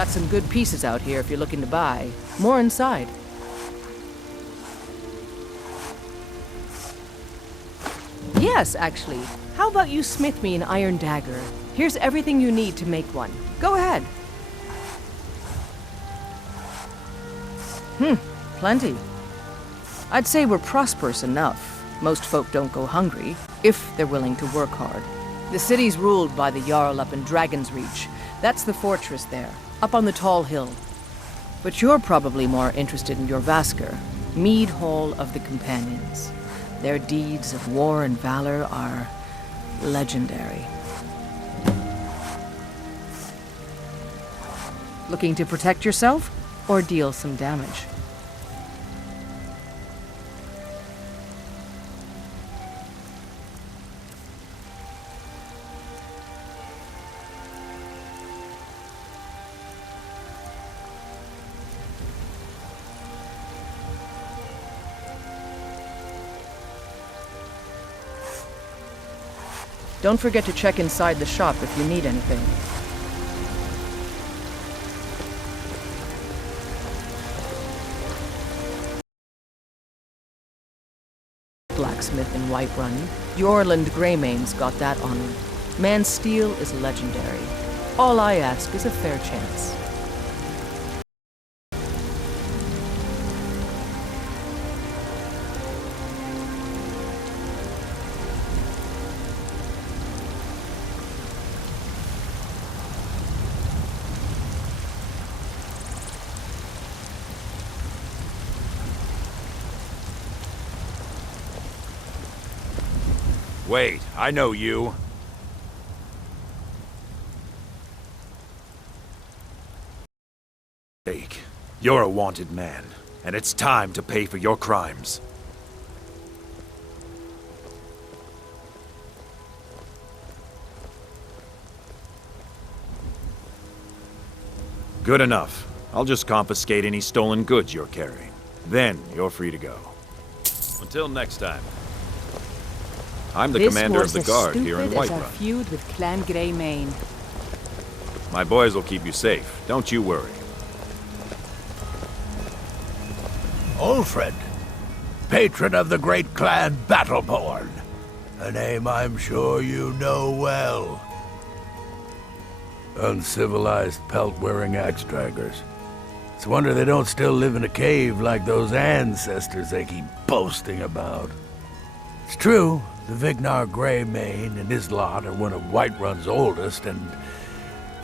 Got some good pieces out here if you're looking to buy. More inside. Yes, actually. How about you smith me an iron dagger? Here's everything you need to make one. Go ahead. Plenty. I'd say we're prosperous enough. Most folk don't go hungry, if they're willing to work hard. The city's ruled by the Jarl up in Dragon's Reach. That's the fortress there, up on the tall hill. But you're probably more interested in your Vasker, Mead Hall of the Companions. Their deeds of war and valor are legendary. Looking to protect yourself, or deal some damage? Don't forget to check inside the shop if you need anything. Blacksmith in Whiterun. The Orland Greymane's got that honor. Man's steel is legendary. All I ask is a fair chance. Wait, I know you. You're a wanted man, and it's time to pay for your crimes. Good enough. I'll just confiscate any stolen goods you're carrying. Then you're free to go. Until next time. I'm the commander of the guard here in Whiterun. This was as stupid as our feud with Clan Greymane. My boys will keep you safe. Don't you worry. Ulfred, patron of the great clan Battleborn. A name I'm sure you know well. Uncivilized pelt-wearing axe-draggers. It's a wonder they don't still live in a cave like those ancestors they keep boasting about. It's true, the Vignar Greymane and his lot are one of Whiterun's oldest and,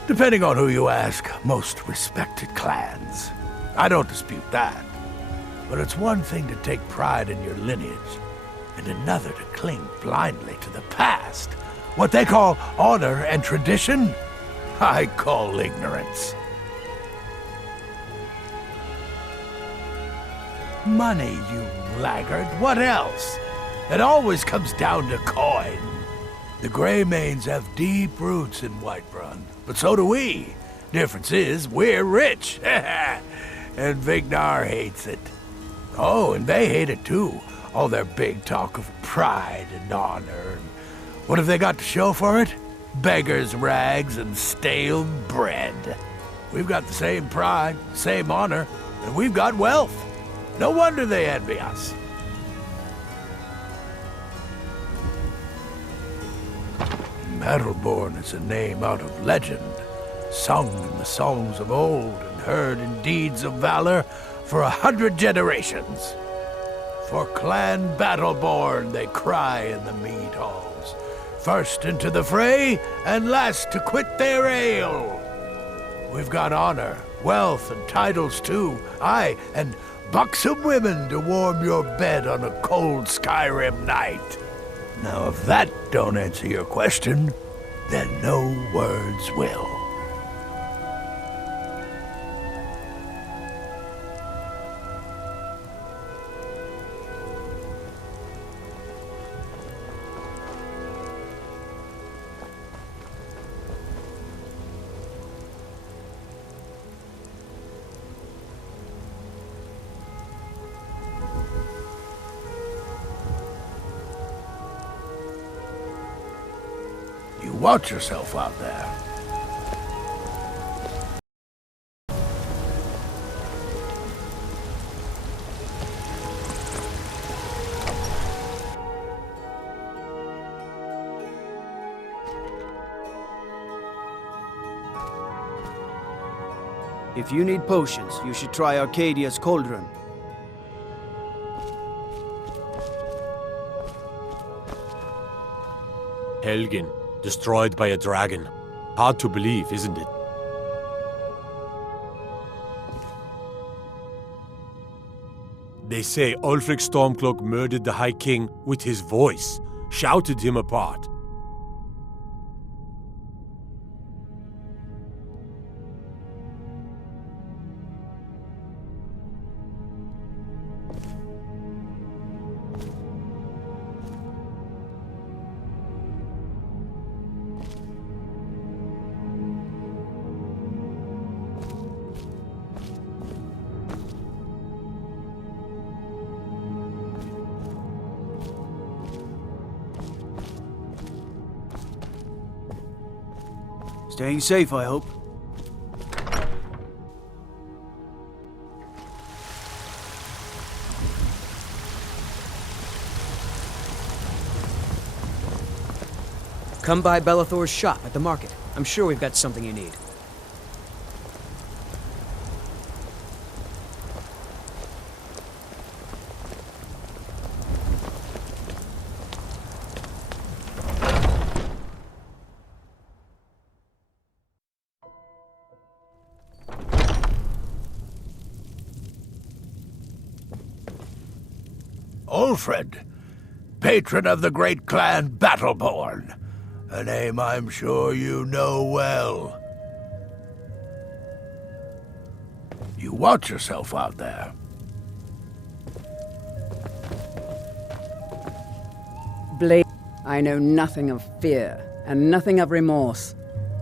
depending on who you ask, most respected clans. I don't dispute that. But it's one thing to take pride in your lineage, and another to cling blindly to the past. What they call honor and tradition, I call ignorance. Money, you laggard. What else? It always comes down to coin. The Greymanes have deep roots in Whiterun, but so do we. Difference is, we're rich. And Vignar hates it. Oh, and they hate it too. All their big talk of pride and honor. And what have they got to show for it? Beggars' rags and stale bread. We've got the same pride, same honor, and we've got wealth. No wonder they envy us. Battleborn is a name out of legend, sung in the songs of old and heard in deeds of valor for 100 generations. For Clan Battleborn they cry in the mead halls, first into the fray and last to quit their ale. We've got honor, wealth, and titles too, aye, and buxom women to warm your bed on a cold Skyrim night. Now if that don't answer your question, then no words will. You watch yourself out there. If you need potions, you should try Arcadia's cauldron. Helgen, destroyed by a dragon. Hard to believe, isn't it? They say Ulfric Stormcloak murdered the High King with his voice, shouted him apart. Staying safe, I hope. Come by Bellathor's shop at the market. I'm sure we've got something you need. Ulfred, patron of the great clan Battleborn. A name I'm sure you know well. You watch yourself out there. Blade, I know nothing of fear and nothing of remorse.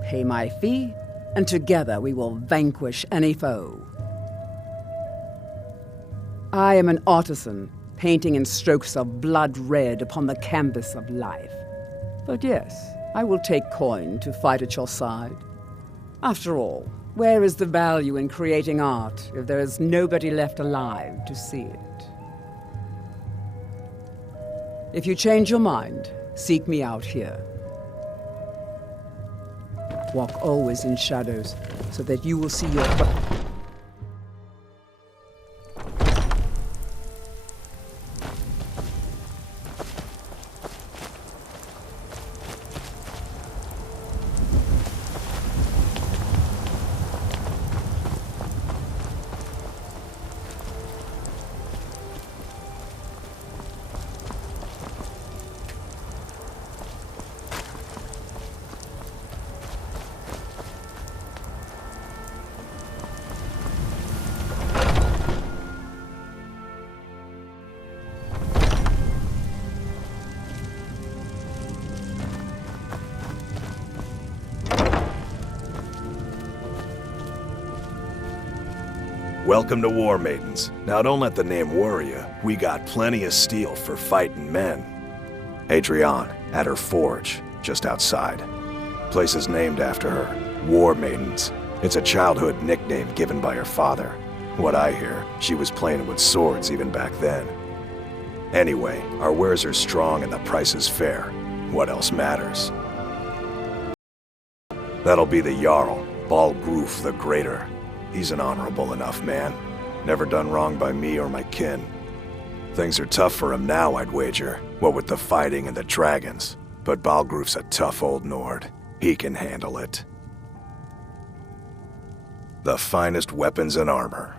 Pay my fee, and together we will vanquish any foe. I am an artisan, painting in strokes of blood red upon the canvas of life. But yes, I will take coin to fight at your side. After all, where is the value in creating art if there is nobody left alive to see it? If you change your mind, seek me out here. Walk always in shadows, so that you will see your... Welcome to War Maidens. Now don't let the name worry you. We got plenty of steel for fighting men. Adrienne, at her forge, just outside. Place is named after her. War Maidens. It's a childhood nickname given by her father. What I hear, she was playing with swords even back then. Anyway, our wares are strong and the price is fair. What else matters? That'll be the Jarl, Balgruf the Greater. He's an honorable enough man. Never done wrong by me or my kin. Things are tough for him now, I'd wager. What with the fighting and the dragons. But Balgruf's a tough old Nord. He can handle it. The finest weapons and armor.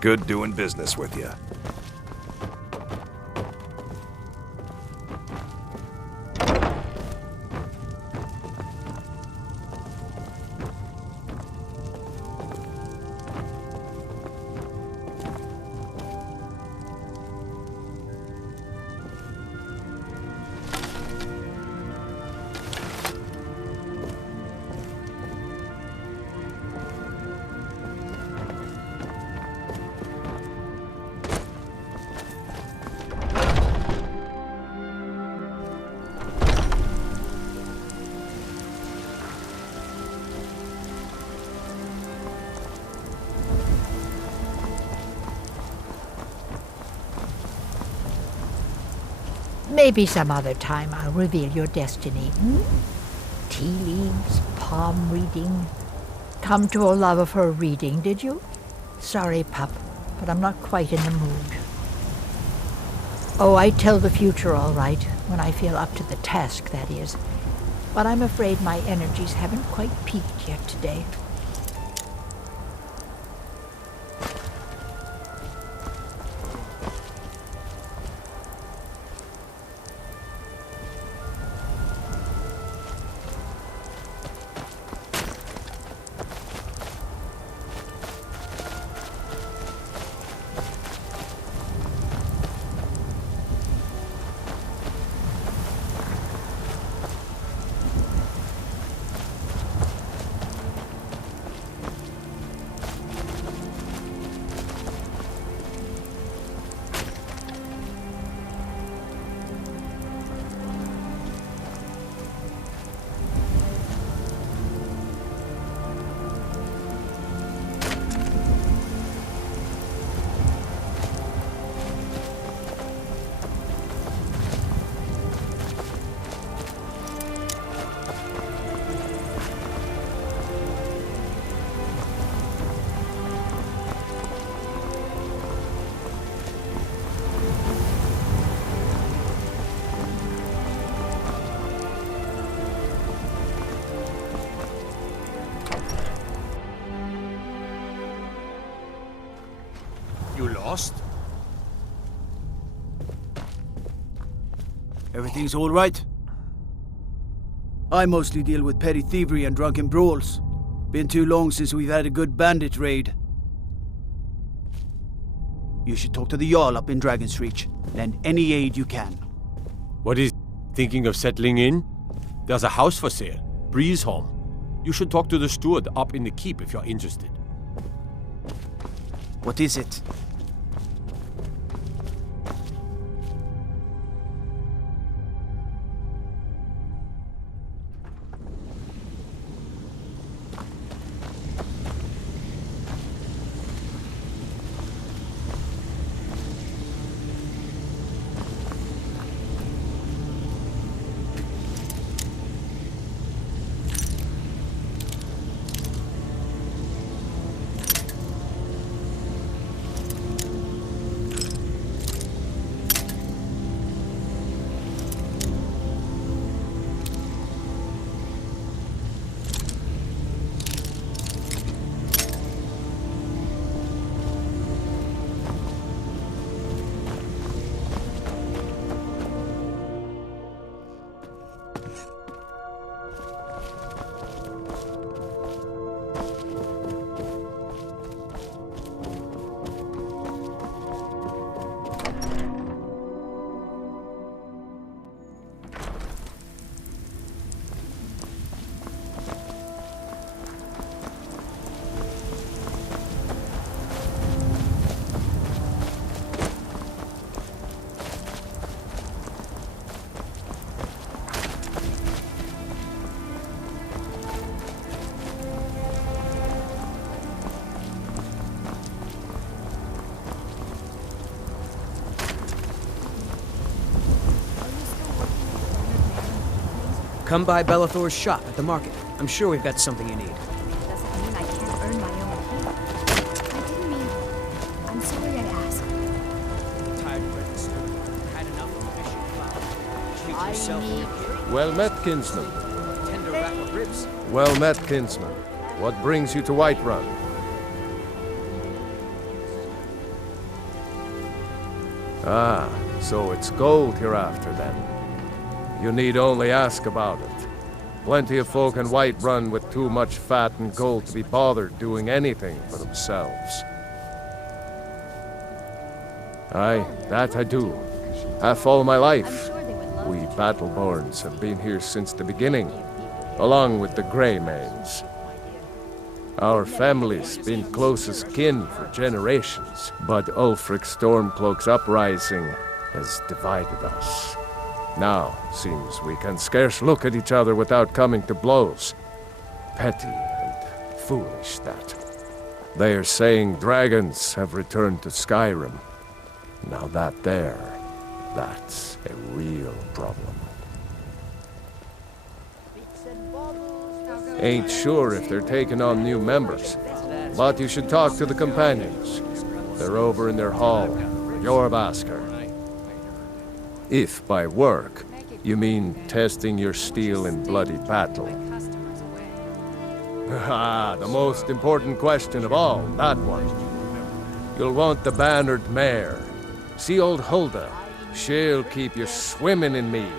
Good doing business with you. Maybe some other time I'll reveal your destiny. Tea leaves, palm reading. Come to a love of her reading, did you? Sorry, pup, but I'm not quite in the mood. Oh, I tell the future all right, when I feel up to the task, that is. But I'm afraid my energies haven't quite peaked yet today. You lost? Everything's all right? I mostly deal with petty thievery and drunken brawls. Been too long since we've had a good bandit raid. You should talk to the Jarl up in Dragon's Reach. Lend any aid you can. What is thinking of settling in? There's a house for sale, Breeze Home. You should talk to the steward up in the keep if you're interested. What is it? Come by Belethor's shop at the market. I'm sure we've got something you need. Doesn't mean I can't earn my own keep. I didn't mean... I'm sorry I asked. Tired of bread and stew. Had enough of fishing flour. Treat yourself. Well met, kinsman. Tender rack of ribs. Well met, kinsman. What brings you to Whiterun? Ah, so it's gold you're after then. You need only ask about it. Plenty of folk in Whiterun with too much fat and gold to be bothered doing anything for themselves. Aye, that I do. Half all my life. We Battleborns have been here since the beginning, along with the Greymanes. Our family's been close as kin for generations, but Ulfric Stormcloak's uprising has divided us. Now, seems we can scarce look at each other without coming to blows. Petty and foolish, that. They are saying dragons have returned to Skyrim. Now that there, That's a real problem. Ain't sure if they're taking on new members, but you should talk to the companions. They're over in their hall, your Basker. If by work, you mean testing your steel in bloody battle. Ah, the most important question of all, that one. You'll want the bannered mare. See old Hulda. She'll keep you swimming in mead.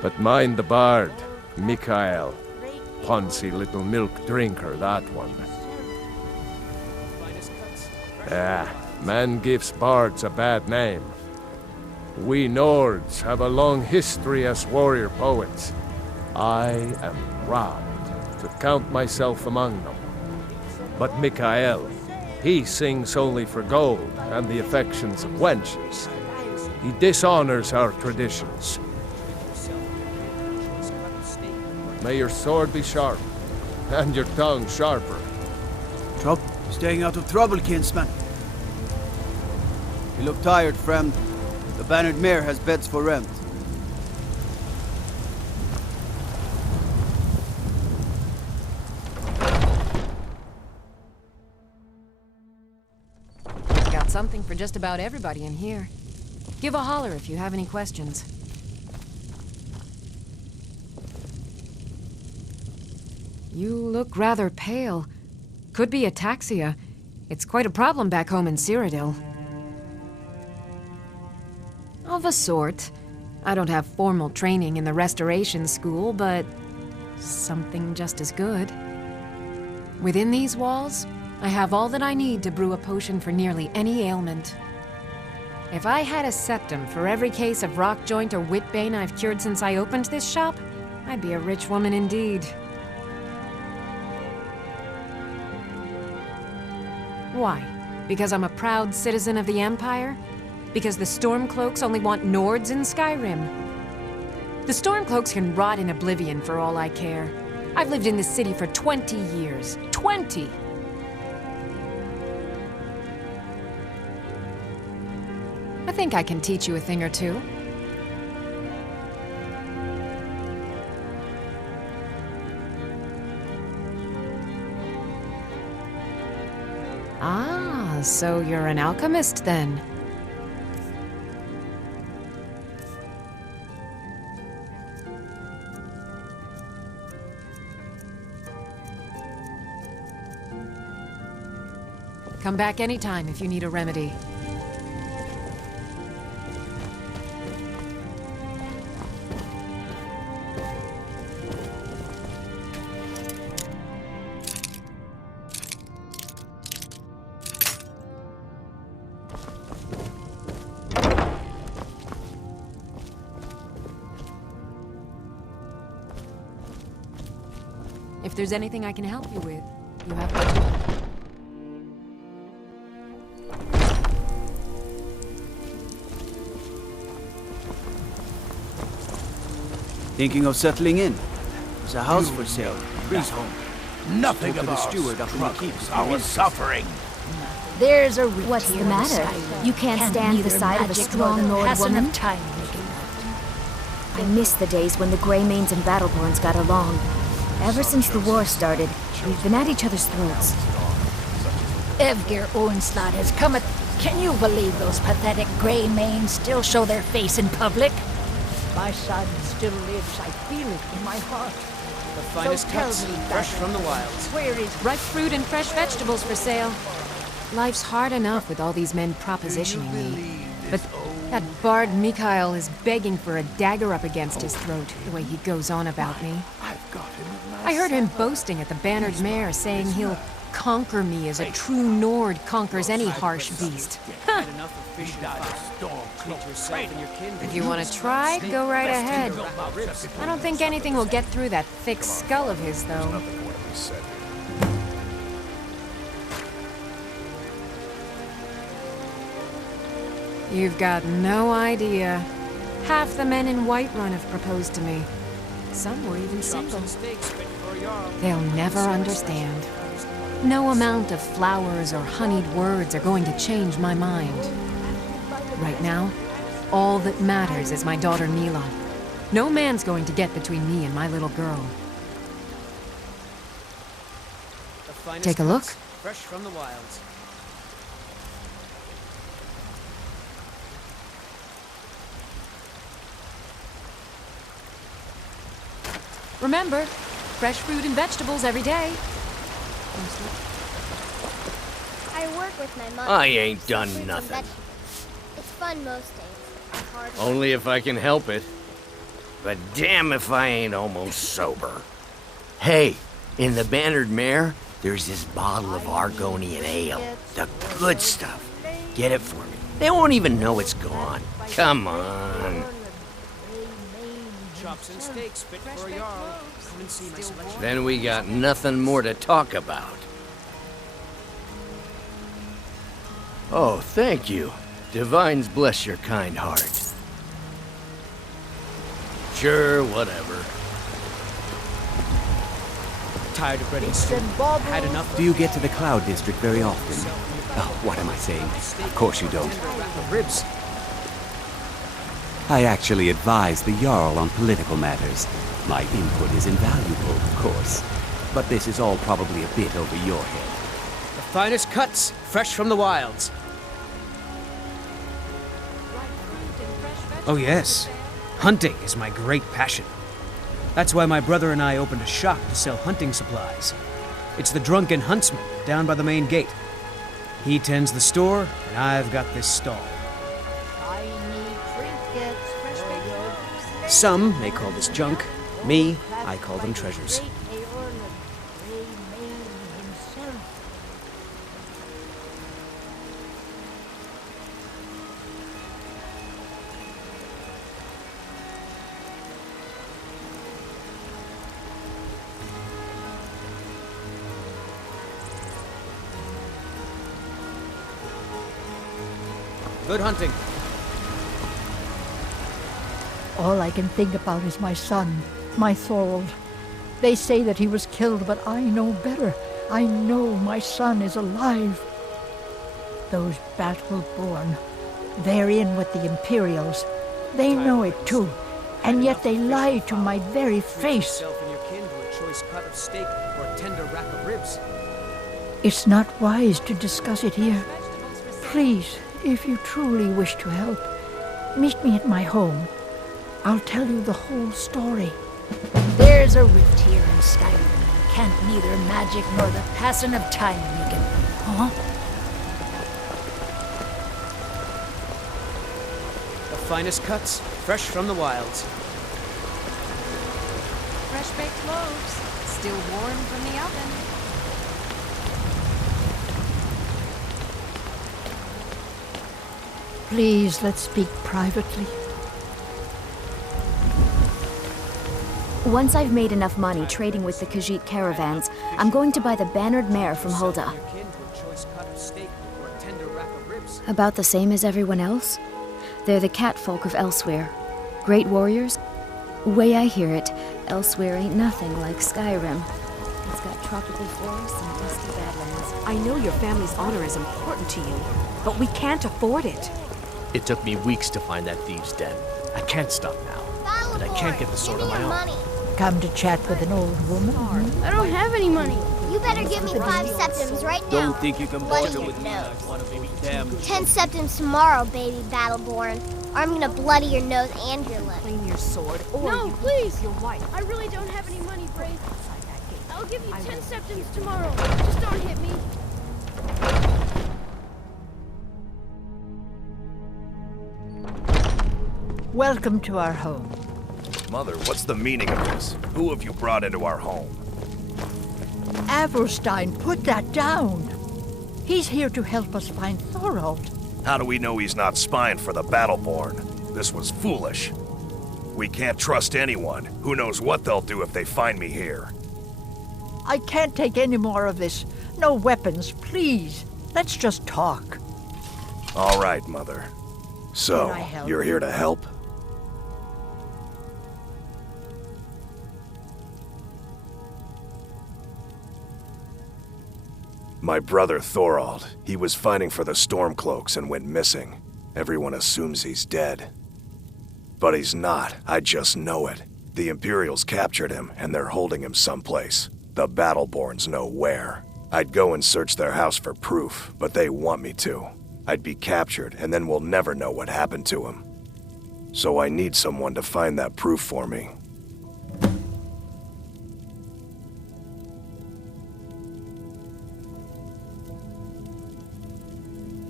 But mind the bard, Mikael. Poncy little milk drinker, that one. Ah, man gives bards a bad name. We Nords have a long history as warrior poets. I am proud to count myself among them. But Mikael, he sings only for gold and the affections of wenches. He dishonors our traditions. May your sword be sharp, and your tongue sharper. Staying out of trouble, kinsman. You look tired, friend. The bannered mare has beds for rent. Got something for just about everybody in here. Give a holler if you have any questions. You look rather pale. Could be ataxia. It's quite a problem back home in Cyrodiil. Of a sort. I don't have formal training in the restoration school, but something just as good. Within these walls, I have all that I need to brew a potion for nearly any ailment. If I had a septum for every case of rock joint or whitbane I've cured since I opened this shop, I'd be a rich woman indeed. Why? Because I'm a proud citizen of the Empire? Because the Stormcloaks only want Nords in Skyrim? The Stormcloaks can rot in oblivion for all I care. I've lived in this city for 20 years. 20! I think I can teach you a thing or two. Ah, so you're an alchemist then? Come back anytime if you need a remedy. If there's anything I can help you with, you have my tools. Thinking of settling in? There's a house for sale. Breeze home. Nothing Spoke to of the our steward up in the keep. our suffering. There's a reach What's the here on matter? side. You can't stand the neither sight of a magic strong nor the Nord passing woman? of time making that. I miss the days when the Greymanes and Battleborns got along. Ever since the war started, we've been at each other's throats. Evgir Onslaught has come at... Can you believe those pathetic Greymanes still show their face in public? My son still lives. I feel it in my heart. The finest tell cuts, me, fresh Batman, from the wilds. Where is... Ripe fruit and fresh vegetables for sale. Life's hard enough with all these men propositioning me. But that bard Mikael is begging for a dagger up against his throat, the way he goes on about me. I heard him boasting at the Bannered Mare, saying he'll conquer me as a true Nord conquers any harsh beast. Had enough of fish and fire. Treat yourself and your kin. If you want to try, go right ahead. I don't think anything will get through that thick skull of his, though. You've got no idea. Half the men in Whiterun have proposed to me. Some were even single. They'll never understand. No amount of flowers or honeyed words are going to change my mind. Right now, All that matters is my daughter Mila. No man's going to get between me and my little girl. The finest Take a look. cuts, fresh from the wilds. Remember, fresh fruit and vegetables every day. I work with my mother. I ain't done Fruits and nothing. vegetables. It's fun most days. Hard work. Only if I can help it. But damn if I ain't almost sober. Hey, in the Bannered Mare, there's this bottle of Argonian ale. The good stuff. Get it for me. They won't even know it's gone. Come on. Chops and steaks fit for a Jarl. Come and see my selection. Then we got nothing more to talk about. Oh, thank you. Divines bless your kind heart. Sure, whatever. Tired of breading stew. Had enough. Do you get to the Cloud District very often? Oh, what am I saying? Of course you don't. Ribs. I actually advise the Jarl on political matters. My input is invaluable, of course. But this is all probably a bit over your head. The finest cuts, fresh from the wilds. Oh yes, hunting is my great passion. That's why my brother and I opened a shop to sell hunting supplies. It's the Drunken Huntsman down by the main gate. He tends the store, and I've got this stall. Some may call this junk. Me, I call them treasures. Good hunting. All I can think about is my son, my Thorold. They say that he was killed, but I know better. I know my son is alive. Those Battle-born, they're in with the Imperials. They know it too, and yet they lie to my very face. Yourself and your kin to a choice cut of steak or a tender rack of ribs. It's not wise to discuss it here. Please, if you truly wish to help, meet me at my home. I'll tell you the whole story. There's a rift here in Skyrim. Can't neither magic nor the passing of time make it. Huh? The finest cuts, fresh from the wilds. Fresh baked loaves, still warm from the oven. Please, let's speak privately. Once I've made enough money trading with the Khajiit caravans, I'm going to buy the Bannered Mare from Hulda. About the same as everyone else? They're the catfolk of Elsewhere. Great warriors? Way I hear it, Elsewhere ain't nothing like Skyrim. It's got tropical forests and dusty badlands. I know your family's honor is important to you, but we can't afford it. It took me weeks to find that thieves' den. I can't stop now, and I can't get the sword on my own. Come to chat with an old woman? I don't have any money. You better give me 5 septims right now. Don't think you can bargain with me. Damn. 10 septims tomorrow, baby Battleborn. Or I'm gonna bloody your nose and your lip. Clean your sword, or No, you please. your wife. I really don't have any money, Brave. I'll give you 10 septims tomorrow. Just don't hit me. Welcome to our home. Mother, what's the meaning of this? Who have you brought into our home? Avrstein, put that down. He's here to help us find Thorold. How do we know he's not spying for the Battleborn? This was foolish. We can't trust anyone. Who knows what they'll do if they find me here? I can't take any more of this. No weapons, please. Let's just talk. All right, Mother. So, Can I help? you're here to help? My brother Thorold, he was fighting for the Stormcloaks and went missing. Everyone assumes he's dead. But he's not. I just know it. The Imperials captured him, and they're holding him someplace. The Battleborns know where. I'd go and search their house for proof, but they want me to. I'd be captured, and then we'll never know what happened to him. So I need someone to find that proof for me.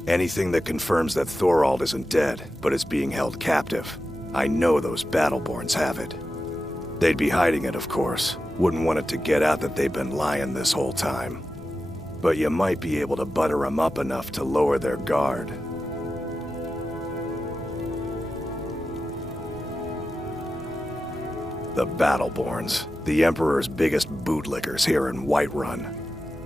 Anything that confirms that Thorald isn't dead, but is being held captive. I know those Battleborns have it. They'd be hiding it, of course. Wouldn't want it to get out that they've been lying this whole time. But you might be able to butter them up enough to lower their guard. The Battleborns, the Emperor's biggest bootlickers here in Whiterun.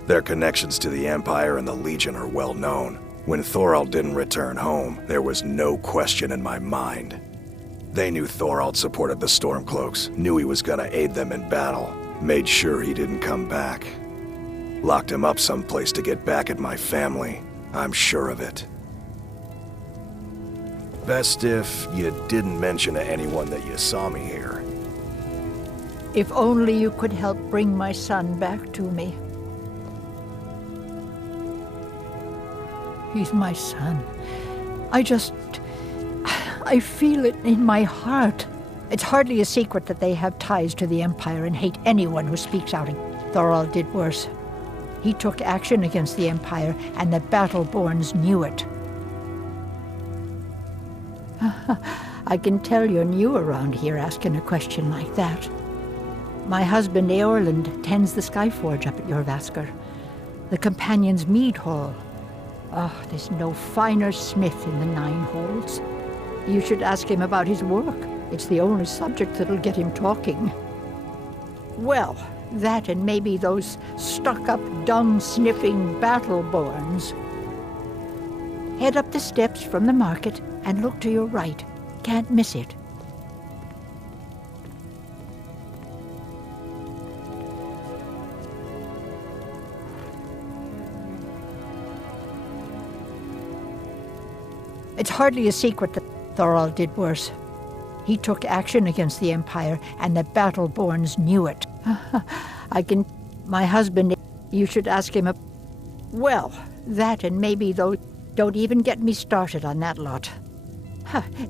Their connections to the Empire and the Legion are well known. When Thorald didn't return home, there was no question in my mind. They knew Thorald supported the Stormcloaks, knew he was gonna aid them in battle, made sure he didn't come back. Locked him up someplace to get back at my family, I'm sure of it. Best if you didn't mention to anyone that you saw me here. If only you could help bring my son back to me. He's my son. I feel it in my heart. It's hardly a secret that they have ties to the Empire and hate anyone who speaks out. Thorald did worse. He took action against the Empire, and the Battleborns knew it. I can tell you're new around here asking a question like that. My husband Eorland tends the Skyforge up at Jorvaskr, the Companion's Mead Hall. Oh, there's no finer smith in the Nine Holds. You should ask him about his work. It's the only subject that'll get him talking. Well, that and maybe those stuck-up, dung-sniffing Battleborns. Head up the steps from the market and look to your right. Can't miss it. It's hardly a secret that Thorald did worse. He took action against the Empire, and the Battleborns knew it. My husband, you should ask him well, that and maybe those. Don't even get me started on that lot.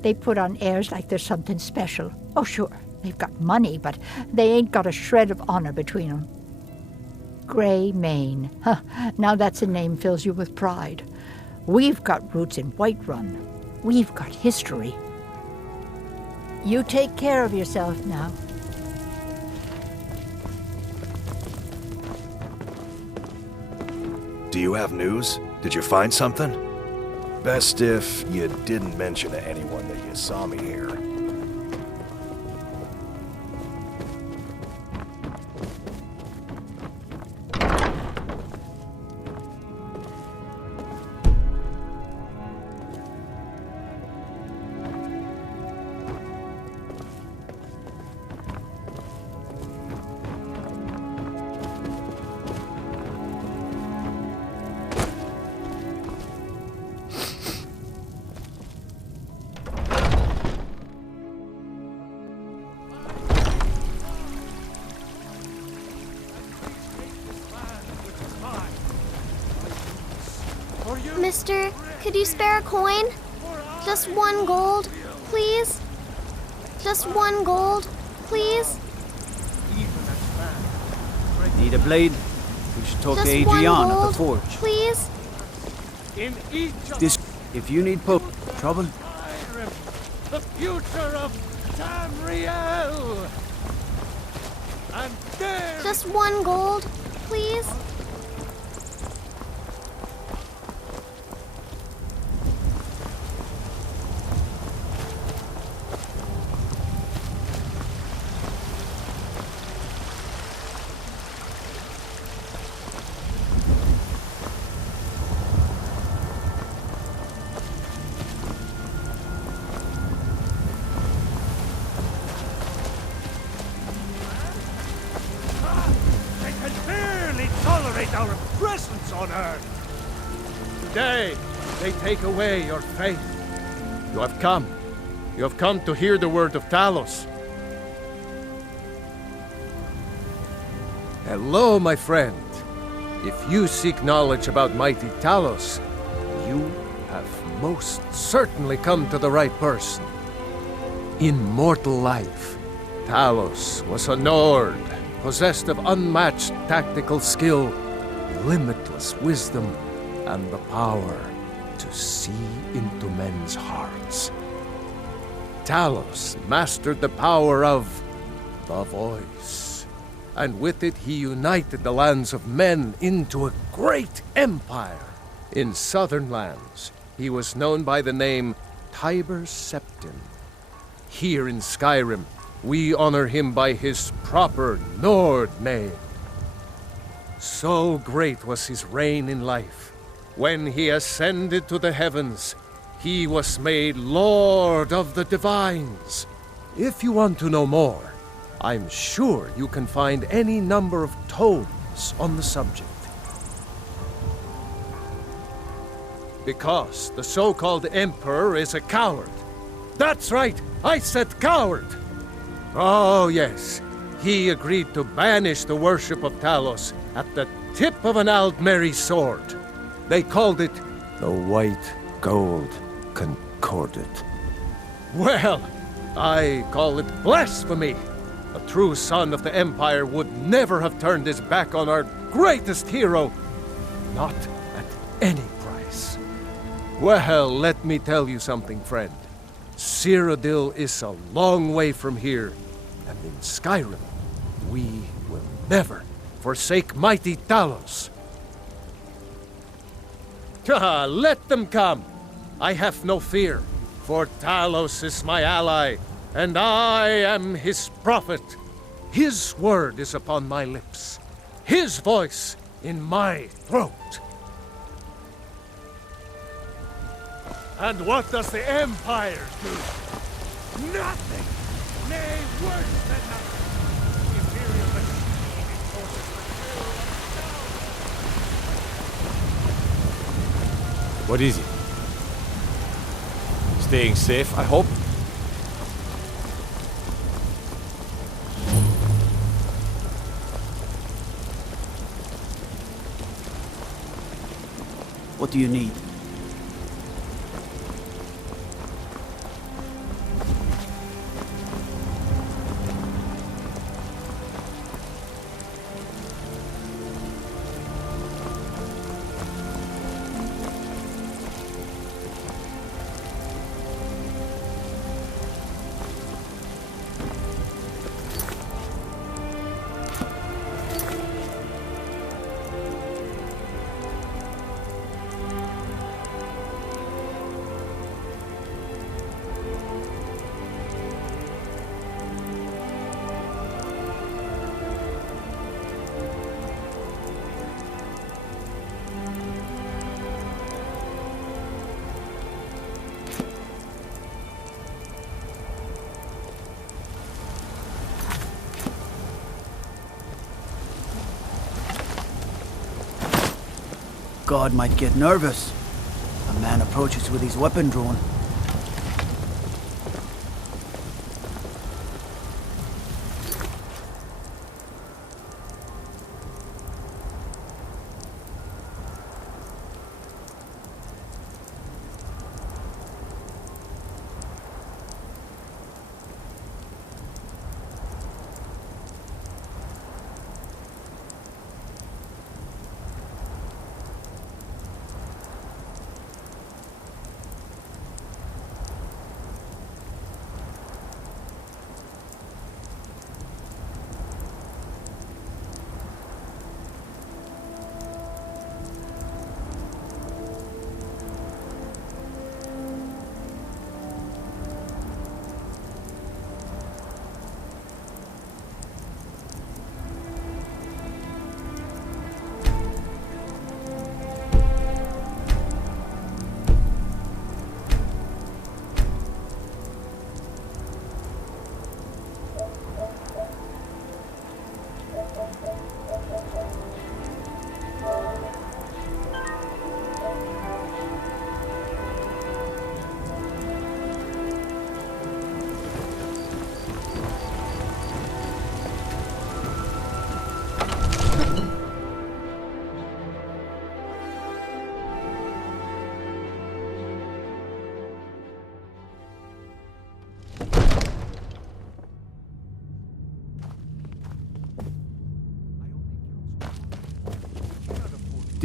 They put on airs like there's something special. Oh, sure, they've got money, but they ain't got a shred of honor between them. Grey Mane. Now that's a name fills you with pride. We've got roots in Whiterun. We've got history. You take care of yourself now. Do you have news? Did you find something? Best if you didn't mention to anyone that you saw me here. Mister, could you spare a coin? Just 1 gold, please? Just 1 gold, please? Need a blade? We should talk Just to Adrian 1 at the gold, forge. please? This, if you need trouble. The future of Tamriel! And there... Just 1 gold, please? Our presence on Earth. Today, they take away your faith. You have come. You have come to hear the word of Talos. Hello, my friend. If you seek knowledge about mighty Talos, you have most certainly come to the right person. In mortal life, Talos was a Nord, possessed of unmatched tactical skill, limitless wisdom, and the power to see into men's hearts. Talos mastered the power of the voice, and with it he united the lands of men into a great empire. In southern lands, he was known by the name Tiber Septim. Here in Skyrim, we honor him by his proper Nord name. So great was his reign in life. When he ascended to the heavens, he was made Lord of the Divines. If you want to know more, I'm sure you can find any number of tomes on the subject. Because the so-called Emperor is a coward. That's right, I said coward! Oh yes, he agreed to banish the worship of Talos at the tip of an Aldmeri sword. They called it the White Gold Concordat. Well, I call it blasphemy. A true son of the Empire would never have turned his back on our greatest hero. Not at any price. Well, let me tell you something, friend. Cyrodiil is a long way from here, and in Skyrim, we will never forsake mighty Talos. Let them come. I have no fear, for Talos is my ally, and I am his prophet. His word is upon my lips, his voice in my throat. And what does the Empire do? Nothing! Nay, worse than nothing! Imperial machine enforces the What is it? Staying safe, I hope? What do you need? God might get nervous. A man approaches with his weapon drawn.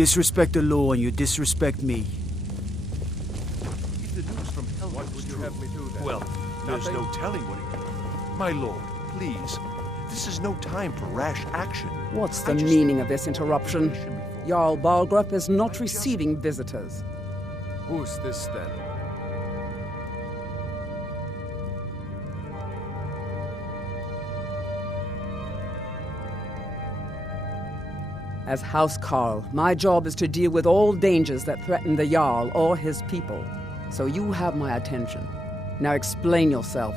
disrespect the law and you disrespect me. If the news from hell would you have me do that? Well, there's Nothing? no telling what he could. My lord, please. This is no time for rash action. What's the meaning of this interruption? Jarl Balgrup is not receiving visitors. Who's this then? As House Carl, my job is to deal with all dangers that threaten the Jarl or his people. So you have my attention. Now explain yourself.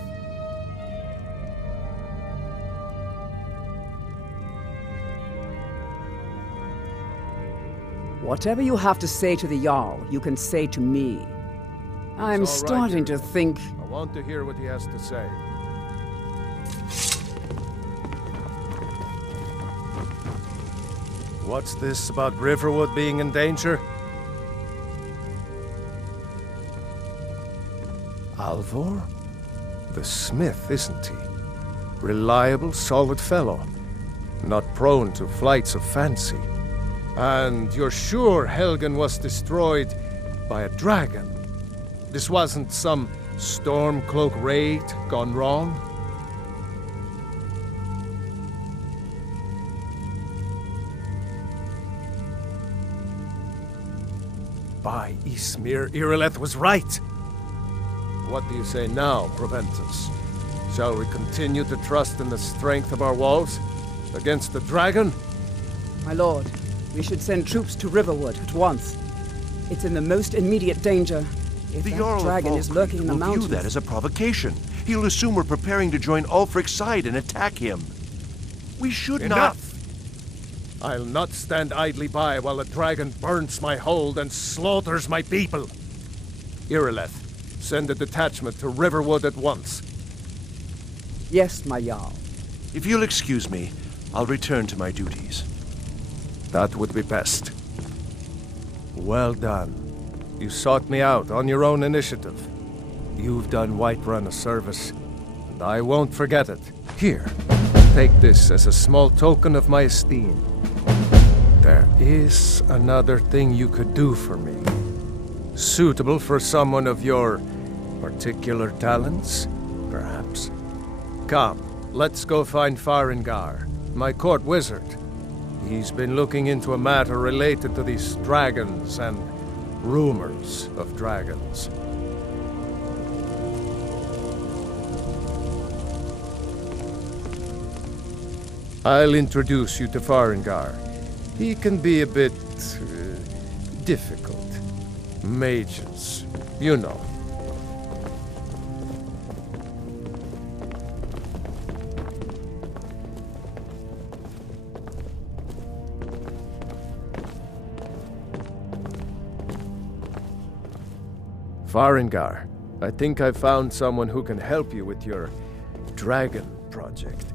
Whatever you have to say to the Jarl, you can say to me. I'm It's all right, starting to think... I want to hear what he has to say. What's this about Riverwood being in danger? Alvor? The smith, isn't he? Reliable, solid fellow. Not prone to flights of fancy. And you're sure Helgen was destroyed by a dragon? This wasn't some Stormcloak raid gone wrong? By Ysmir, Irileth was right. What do you say now, Proventus? Shall we continue to trust in the strength of our walls against the dragon? My lord, we should send troops to Riverwood at once. It's in the most immediate danger. If The that Jarl of dragon is Falkreath lurking in the will mountains... view that as a provocation. He'll assume we're preparing to join Ulfric's side and attack him. We should Enough! I'll not stand idly by while the dragon burns my hold and slaughters my people. Irileth, send a detachment to Riverwood at once. Yes, my Jarl. If you'll excuse me, I'll return to my duties. That would be best. Well done. You sought me out on your own initiative. You've done Whiterun a service, and I won't forget it. Here, take this as a small token of my esteem. There is another thing you could do for me. Suitable for someone of your particular talents, perhaps. Come, let's go find Farengar, my court wizard. He's been looking into a matter related to these dragons and rumors of dragons. I'll introduce you to Farengar. He can be a bit difficult. Mages, you know. Farengar, I think I found someone who can help you with your dragon project.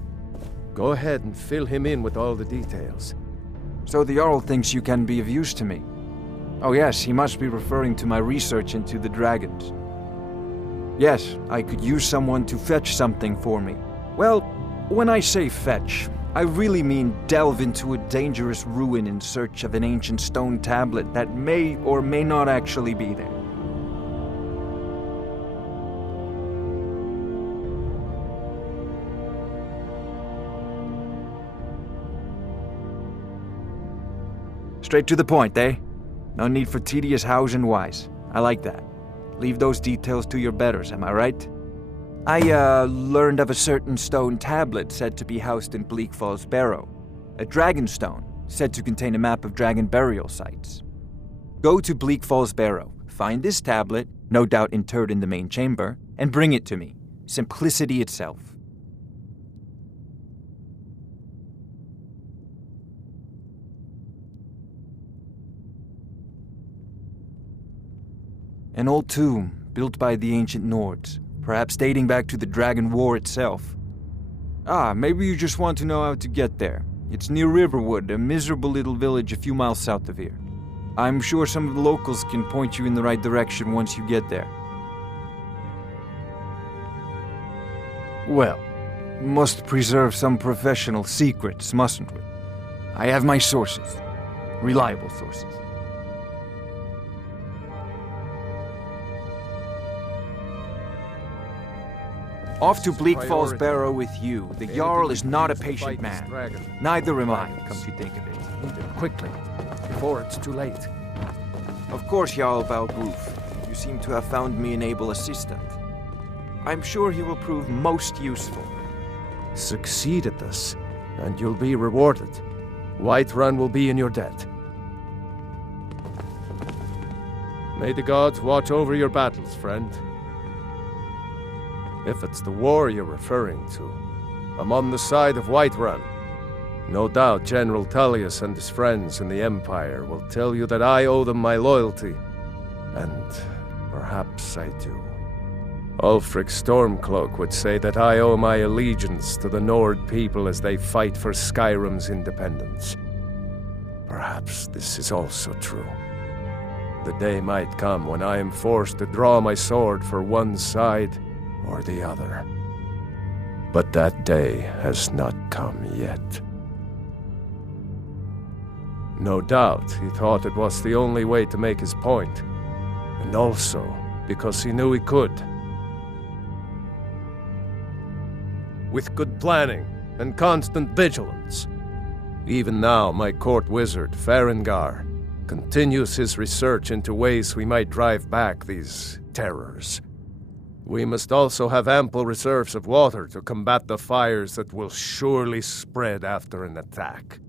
Go ahead and fill him in with all the details. So the Jarl thinks you can be of use to me. Oh yes, he must be referring to my research into the dragons. Yes, I could use someone to fetch something for me. Well, when I say fetch, I really mean delve into a dangerous ruin in search of an ancient stone tablet that may or may not actually be there. Straight to the point, eh? No need for tedious hows and whys. I like that. Leave those details to your betters, am I right? I, learned of a certain stone tablet said to be housed in Bleak Falls Barrow. A dragon stone, said to contain a map of dragon burial sites. Go to Bleak Falls Barrow, find this tablet, no doubt interred in the main chamber, and bring it to me. Simplicity itself. An old tomb, built by the ancient Nords, perhaps dating back to the Dragon War itself. Ah, maybe you just want to know how to get there. It's near Riverwood, a miserable little village a few miles south of here. I'm sure some of the locals can point you in the right direction once you get there. Well, must preserve some professional secrets, mustn't we? I have my sources. Reliable sources. Off to Bleak Falls Barrow with you. The Jarl is not a patient man. Neither am I, come to think of it. Quickly, before it's too late. Of course, Jarl Balgruf. You seem to have found me an able assistant. I'm sure he will prove most useful. Succeed at this, and you'll be rewarded. Whiterun will be in your debt. May the gods watch over your battles, friend. If it's the war you're referring to, I'm on the side of Whiterun. No doubt General Tullius and his friends in the Empire will tell you that I owe them my loyalty, and perhaps I do. Ulfric Stormcloak would say that I owe my allegiance to the Nord people as they fight for Skyrim's independence. Perhaps this is also true. The day might come when I am forced to draw my sword for one side or the other. But that day has not come yet. No doubt he thought it was the only way to make his point, and also because he knew he could. With good planning and constant vigilance. Even now, my court wizard, Farengar, continues his research into ways we might drive back these terrors. We must also have ample reserves of water to combat the fires that will surely spread after an attack.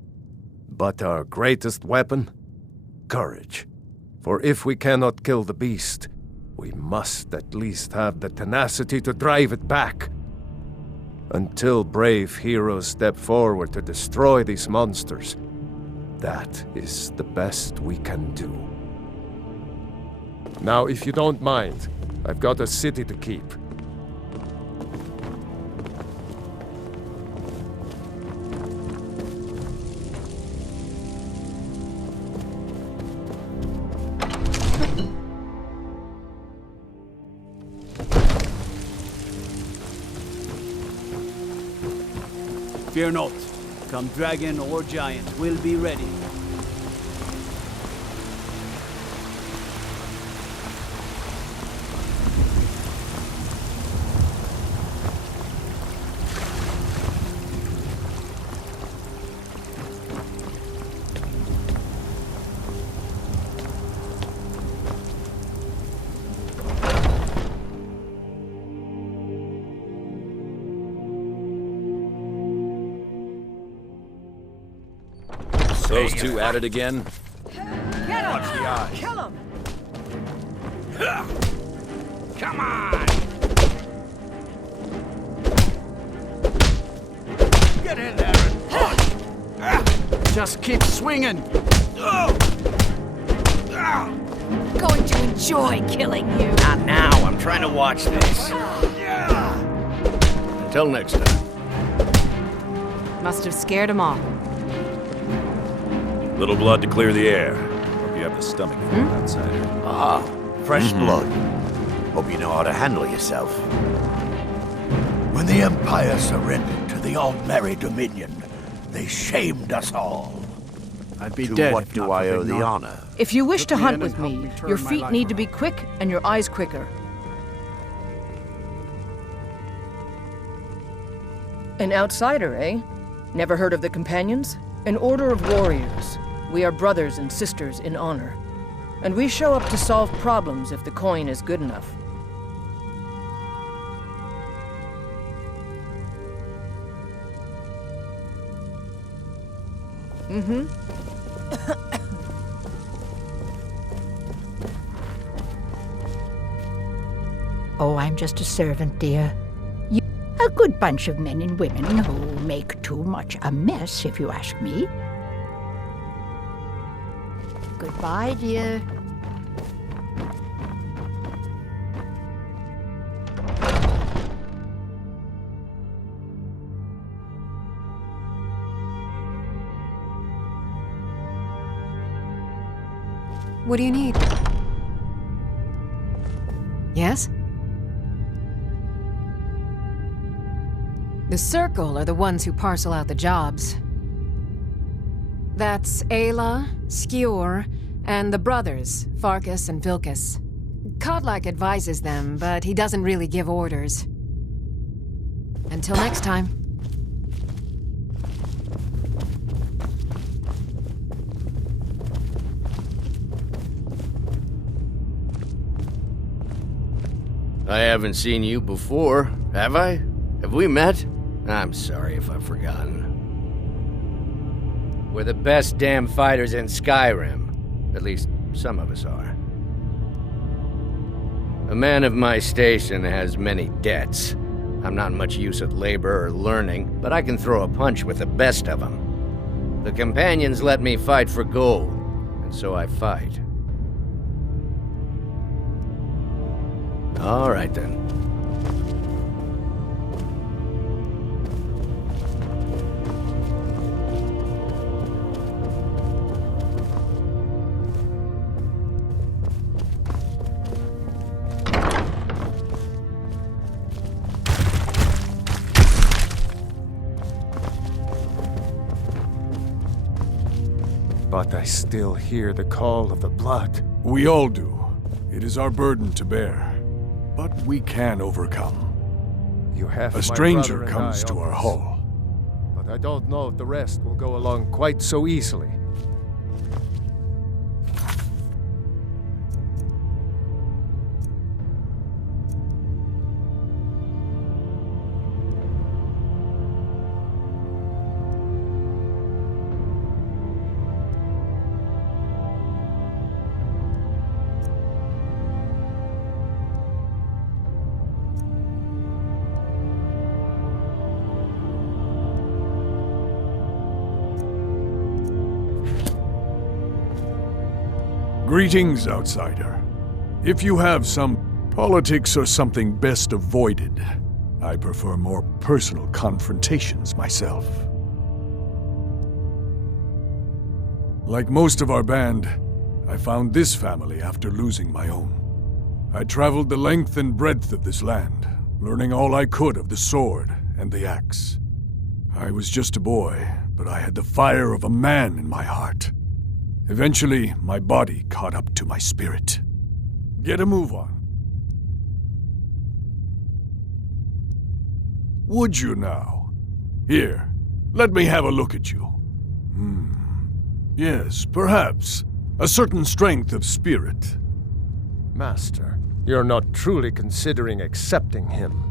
But our greatest weapon? Courage. For if we cannot kill the beast, we must at least have the tenacity to drive it back. Until brave heroes step forward to destroy these monsters, that is the best we can do. Now, if you don't mind, I've got a city to keep. Fear not. Come dragon or giant, we'll be ready. Those two at it again? Get him! Watch the eyes. Kill him! Come on! Get in there and punch! Just keep swinging! Going to enjoy killing you. Not now, I'm trying to watch this. Until next time. Must have scared him off. Little blood to clear the air. Hope you have the stomach for an outsider. Ah, fresh blood. Hope you know how to handle yourself. When the Empire surrendered to the All-Merry Dominion, they shamed us all. I'd be To dead what if do not I for owe the Vignar. honor? If you wish to Took me hunt in with and helped me, me turn your my feet life need to around. be quick and your eyes quicker. An outsider, eh? Never heard of the Companions? An order of warriors. We are brothers and sisters in honor. And we show up to solve problems if the coin is good enough. Mm-hmm. Oh, I'm just a servant, dear. You, a good bunch of men and women who make too much a mess, if you ask me. Goodbye, dear. What do you need? Yes? The Circle are the ones who parcel out the jobs. That's Ayla, Skjor, and the brothers, Farkas and Vilkas. Kodlak advises them, but he doesn't really give orders. Until next time. I haven't seen you before, have I? Have we met? I'm sorry if I've forgotten. We're the best damn fighters in Skyrim. At least, some of us are. A man of my station has many debts. I'm not much use at labor or learning, but I can throw a punch with the best of them. The companions let me fight for gold, and so I fight. All right, then. But I still hear the call of the blood. We all do. It is our burden to bear. But we can overcome. You have a stranger comes to our hall. But I don't know if the rest will go along quite so easily. Greetings, outsider. If you have some politics or something best avoided, I prefer more personal confrontations myself. Like most of our band, I found this family after losing my own. I traveled the length and breadth of this land, learning all I could of the sword and the axe. I was just a boy, but I had the fire of a man in my heart. Eventually, my body caught up to my spirit. Get a move on. Would you now? Here, let me have a look at you. Yes, perhaps. A certain strength of spirit. Master, you're not truly considering accepting him.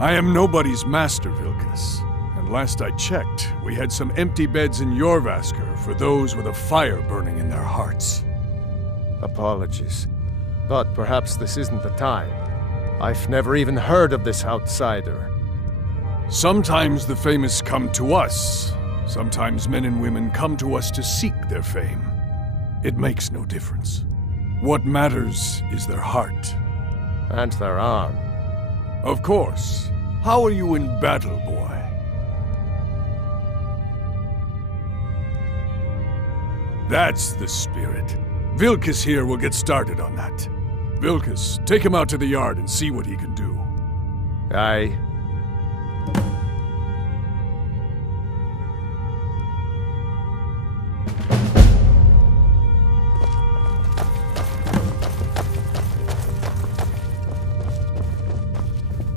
I am nobody's master, Vilkas. And last I checked, we had some empty beds in Jorvaskr for those with a fire burning in their hearts. Apologies, but perhaps this isn't the time. I've never even heard of this outsider. Sometimes the famous come to us. Sometimes men and women come to us to seek their fame. It makes no difference. What matters is their heart. And their arm. Of course. How are you in battle, boy? That's the spirit. Vilkas here will get started on that. Vilkas, take him out to the yard and see what he can do. Aye.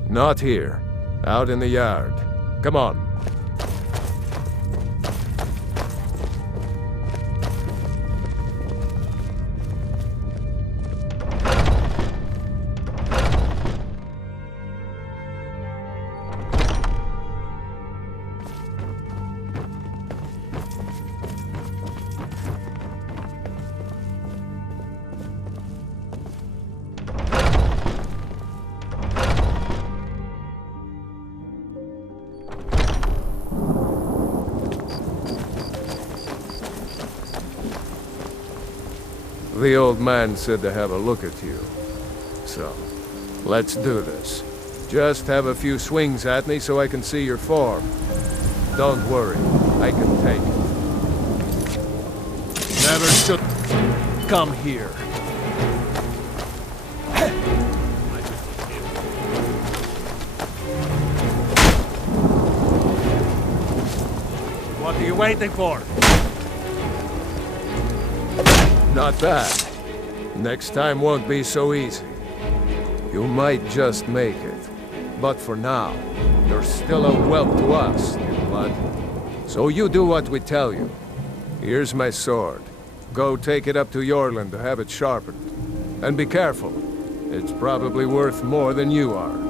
Not here. Out in the yard. Come on. The old man said to have a look at you. So, let's do this. Just have a few swings at me so I can see your form. Don't worry, I can take it. Never should come here. What are you waiting for? Not bad. Next time won't be so easy. You might just make it. But for now, you're still a whelp to us, new blood. So you do what we tell you. Here's my sword. Go take it up to Yorland to have it sharpened. And be careful. It's probably worth more than you are.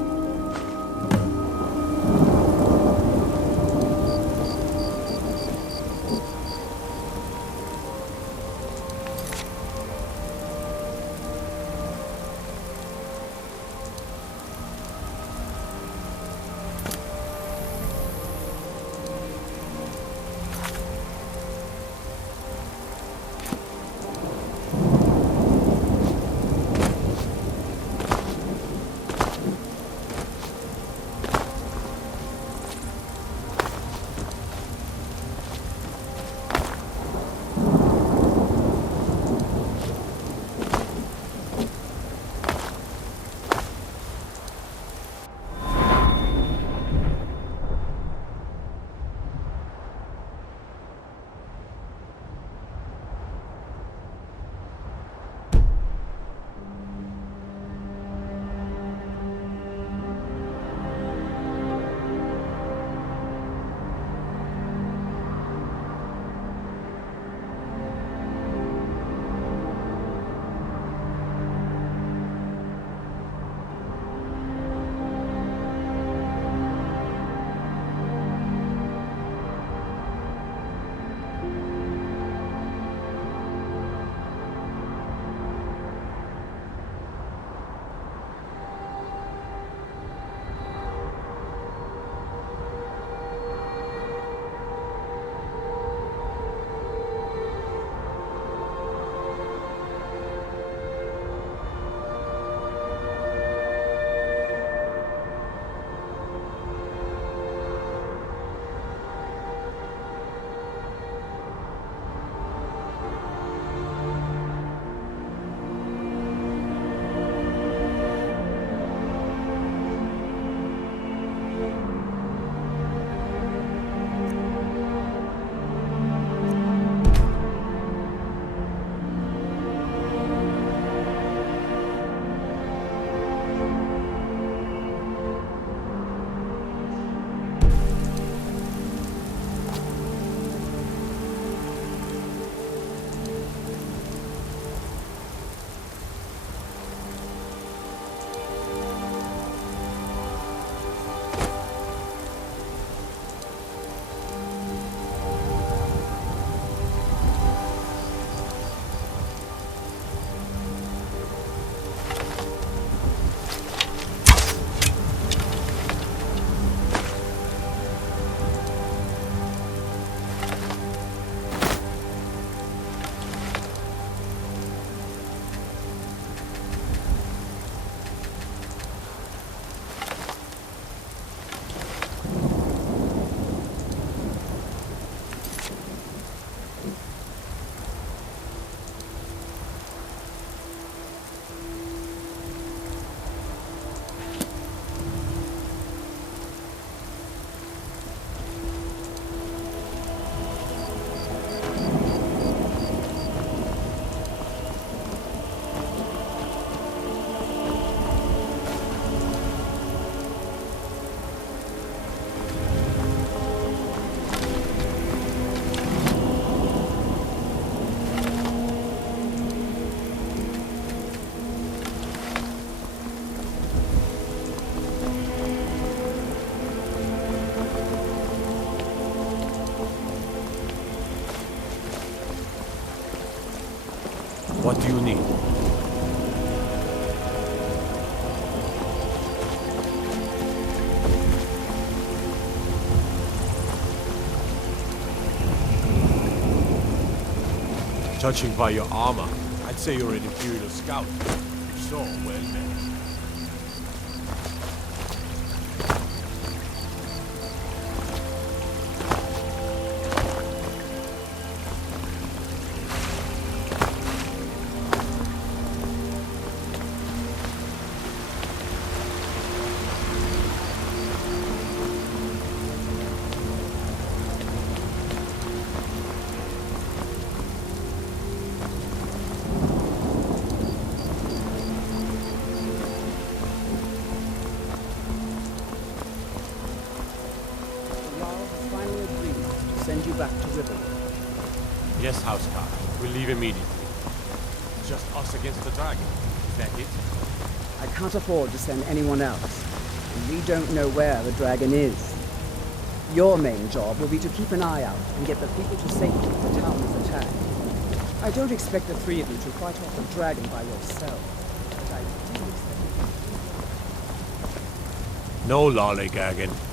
What do you need? Judging by your armor, I'd say you're an Imperial scout. If so, well met. send you back to Riverwood. Yes, Housecarl. We'll leave immediately. Just us against the dragon. Is that it? I can't afford to send anyone else. And we don't know where the dragon is. Your main job will be to keep an eye out and get the people to safety if the town is attacked. I don't expect the three of you to fight off the dragon by yourselves, but I do expect No lollygagging.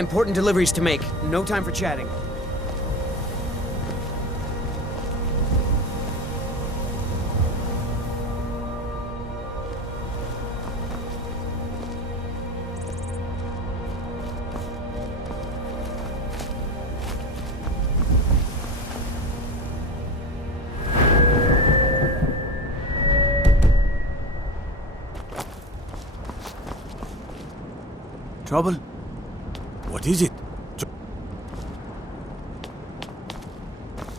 important deliveries to make. No time for chatting. Trouble? What is it?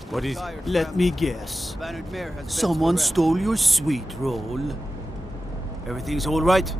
What is... Let me guess. Someone stole your sweet roll. Everything's all right?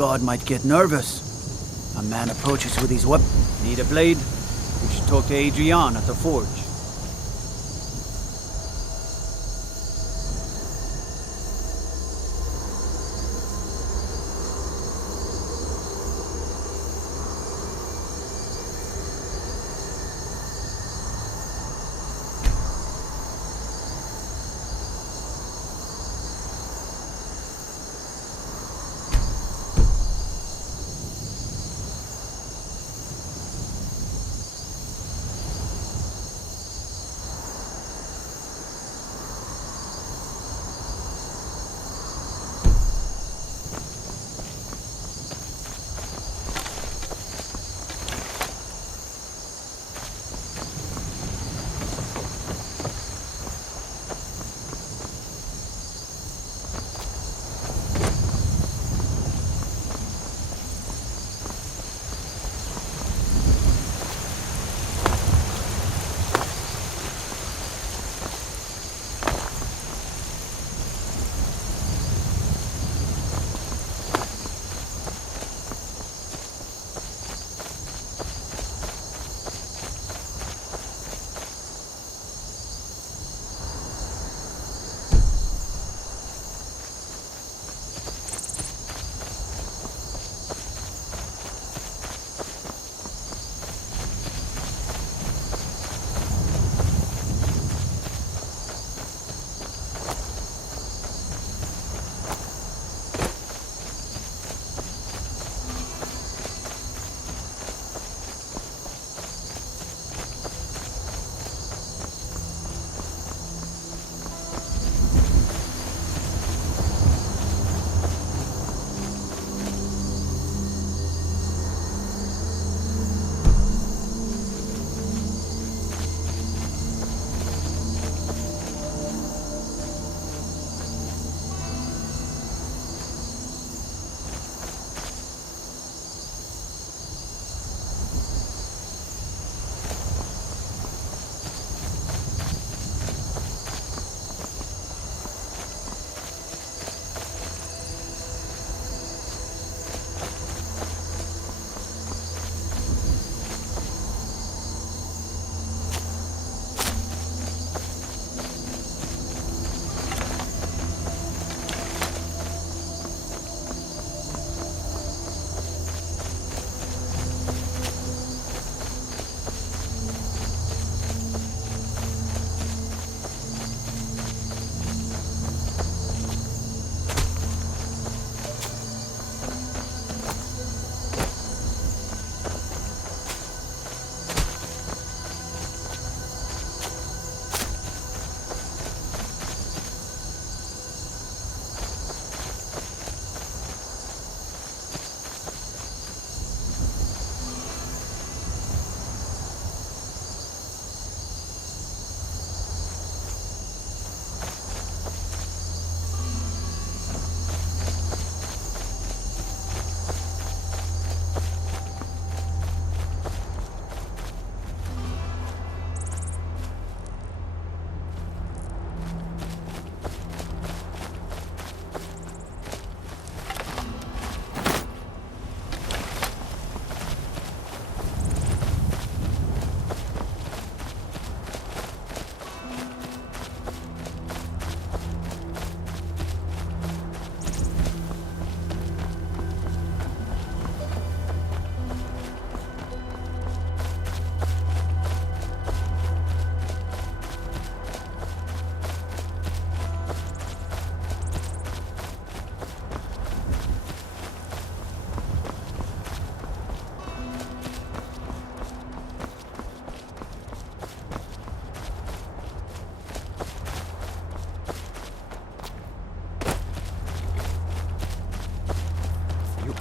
God might get nervous. A man approaches with his weapon. Need a blade? We should talk to Adrian at the forge.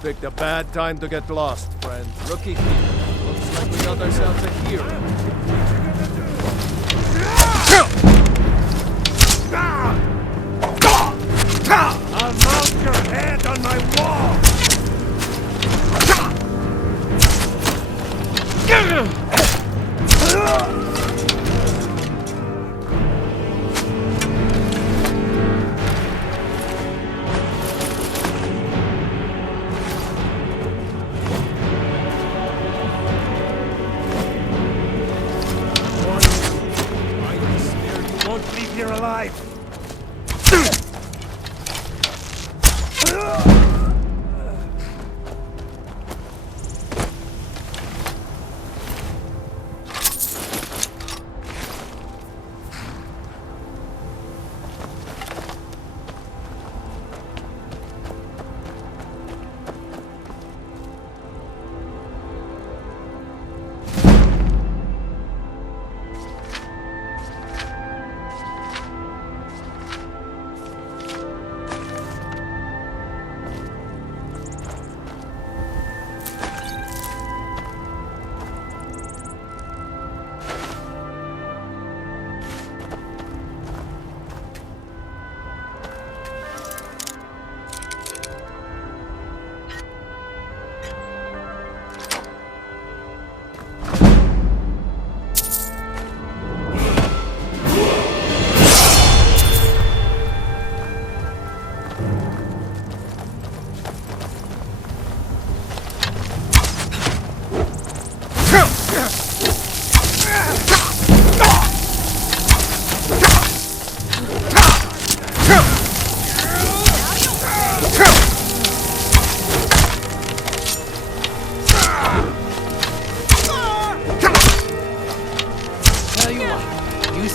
Picked a bad time to get lost, friend. Rookie here. Looks like we got ourselves a hero. I'll mount your head on my wall! Won't leave here alive.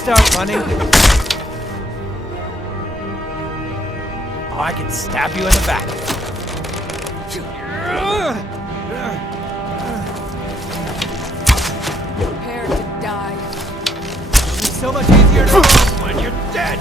Start running. Oh, I can stab you in the back. Prepare to die. It's so much easier to run when you're dead.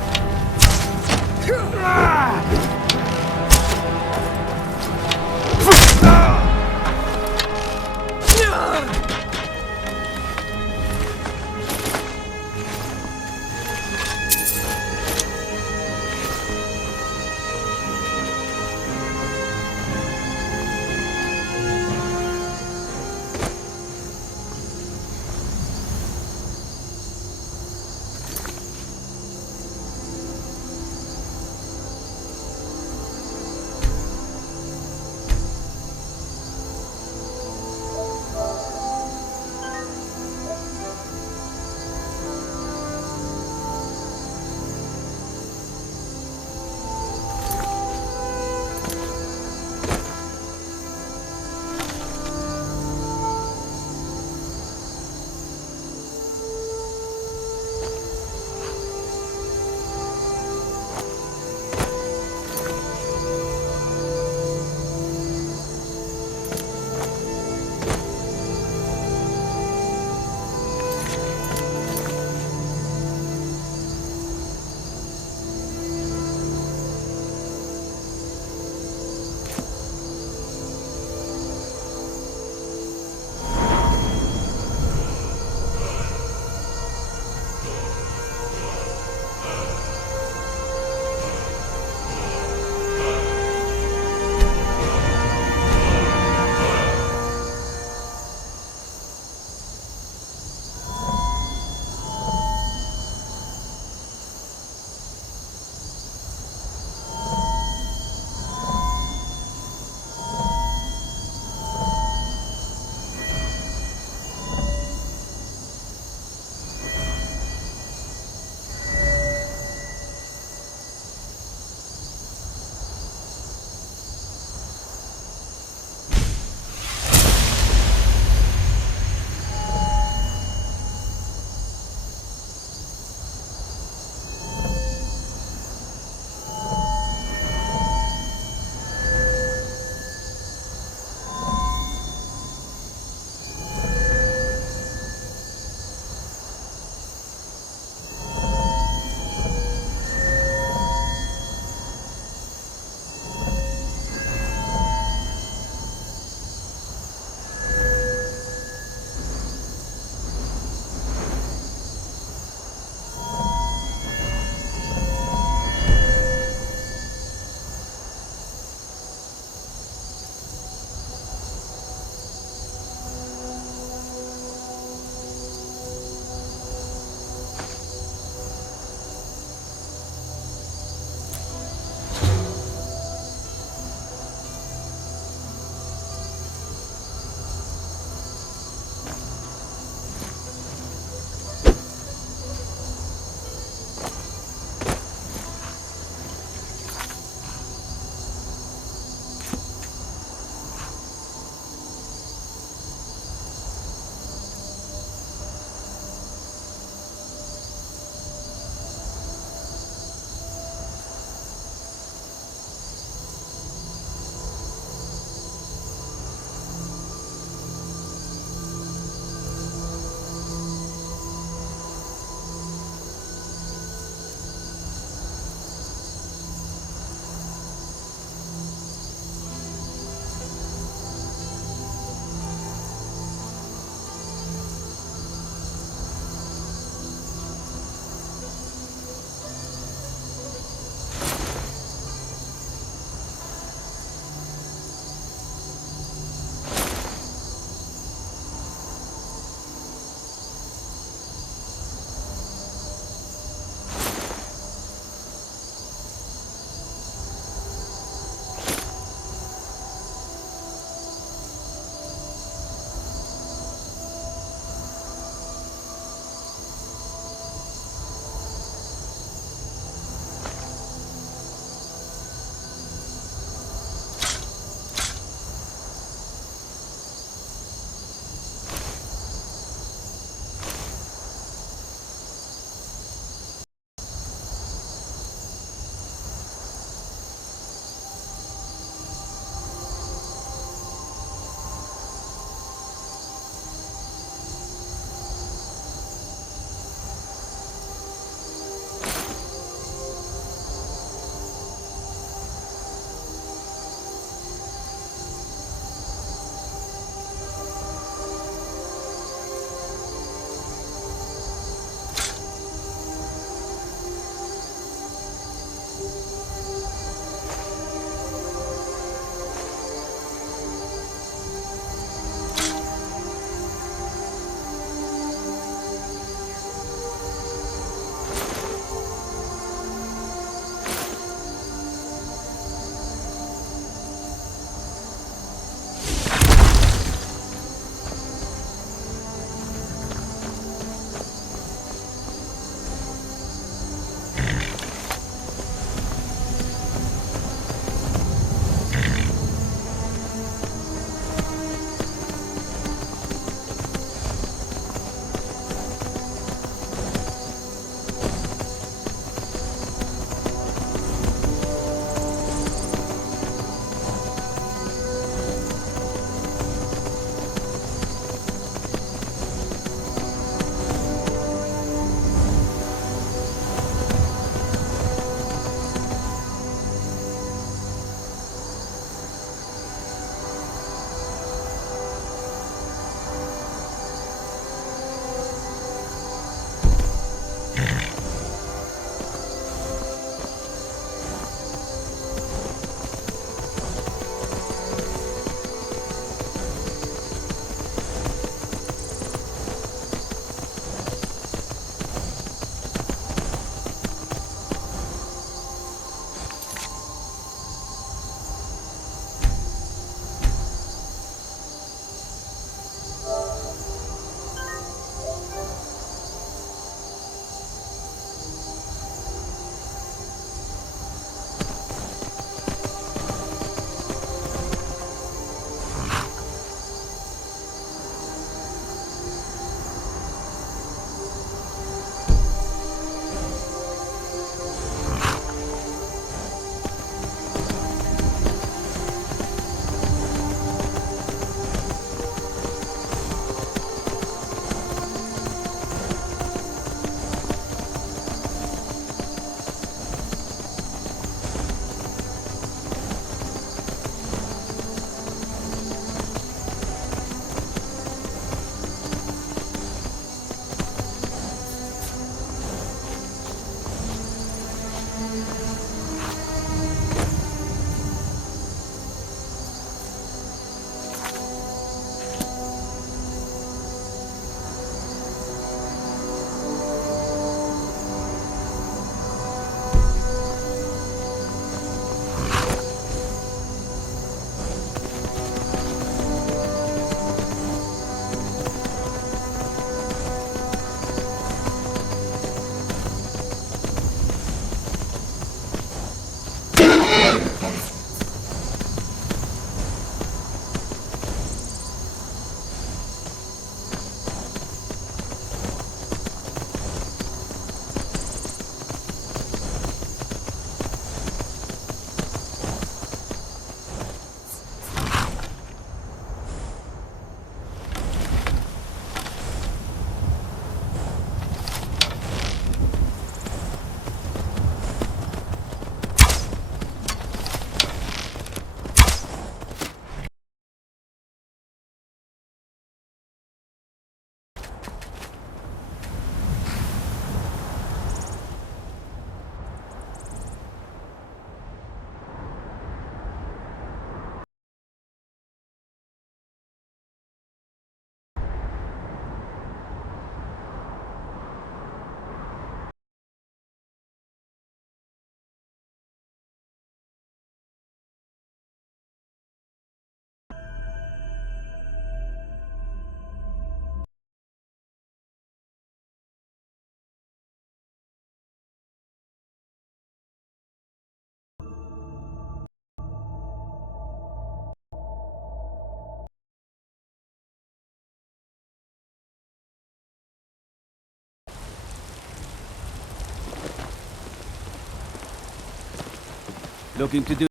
Looking to do...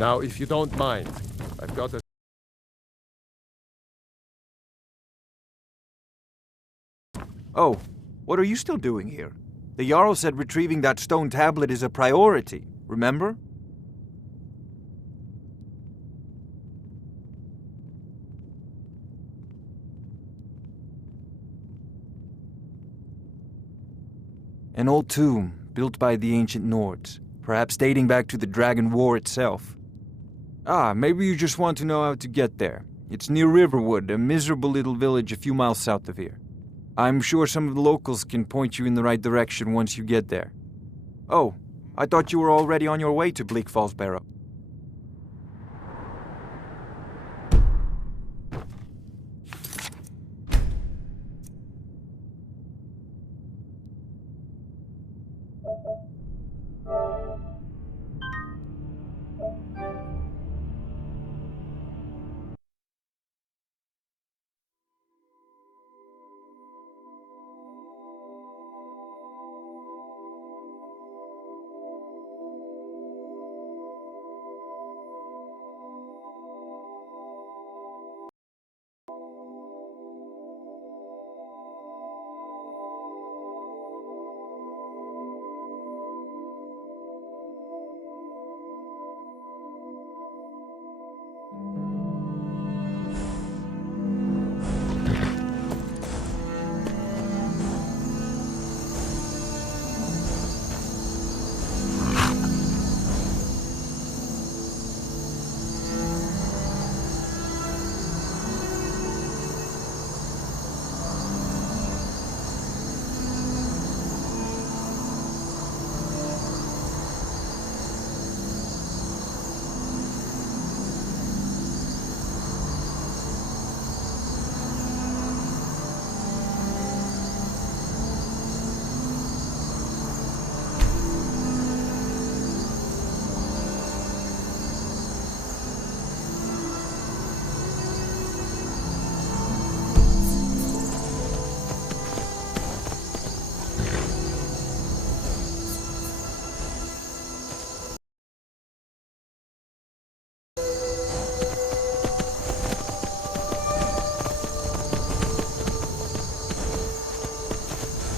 Now, if you don't mind, I've got a... Oh, what are you still doing here? The Jarl said retrieving that stone tablet is a priority, remember? An old tomb, built by the ancient Nords, perhaps dating back to the Dragon War itself. Ah, maybe you just want to know how to get there. It's near Riverwood, a miserable little village a few miles south of here. I'm sure some of the locals can point you in the right direction once you get there. Oh, I thought you were already on your way to Bleak Falls Barrow.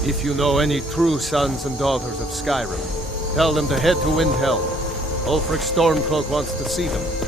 If you know any true sons and daughters of Skyrim, tell them to head to Windhelm. Ulfric Stormcloak wants to see them.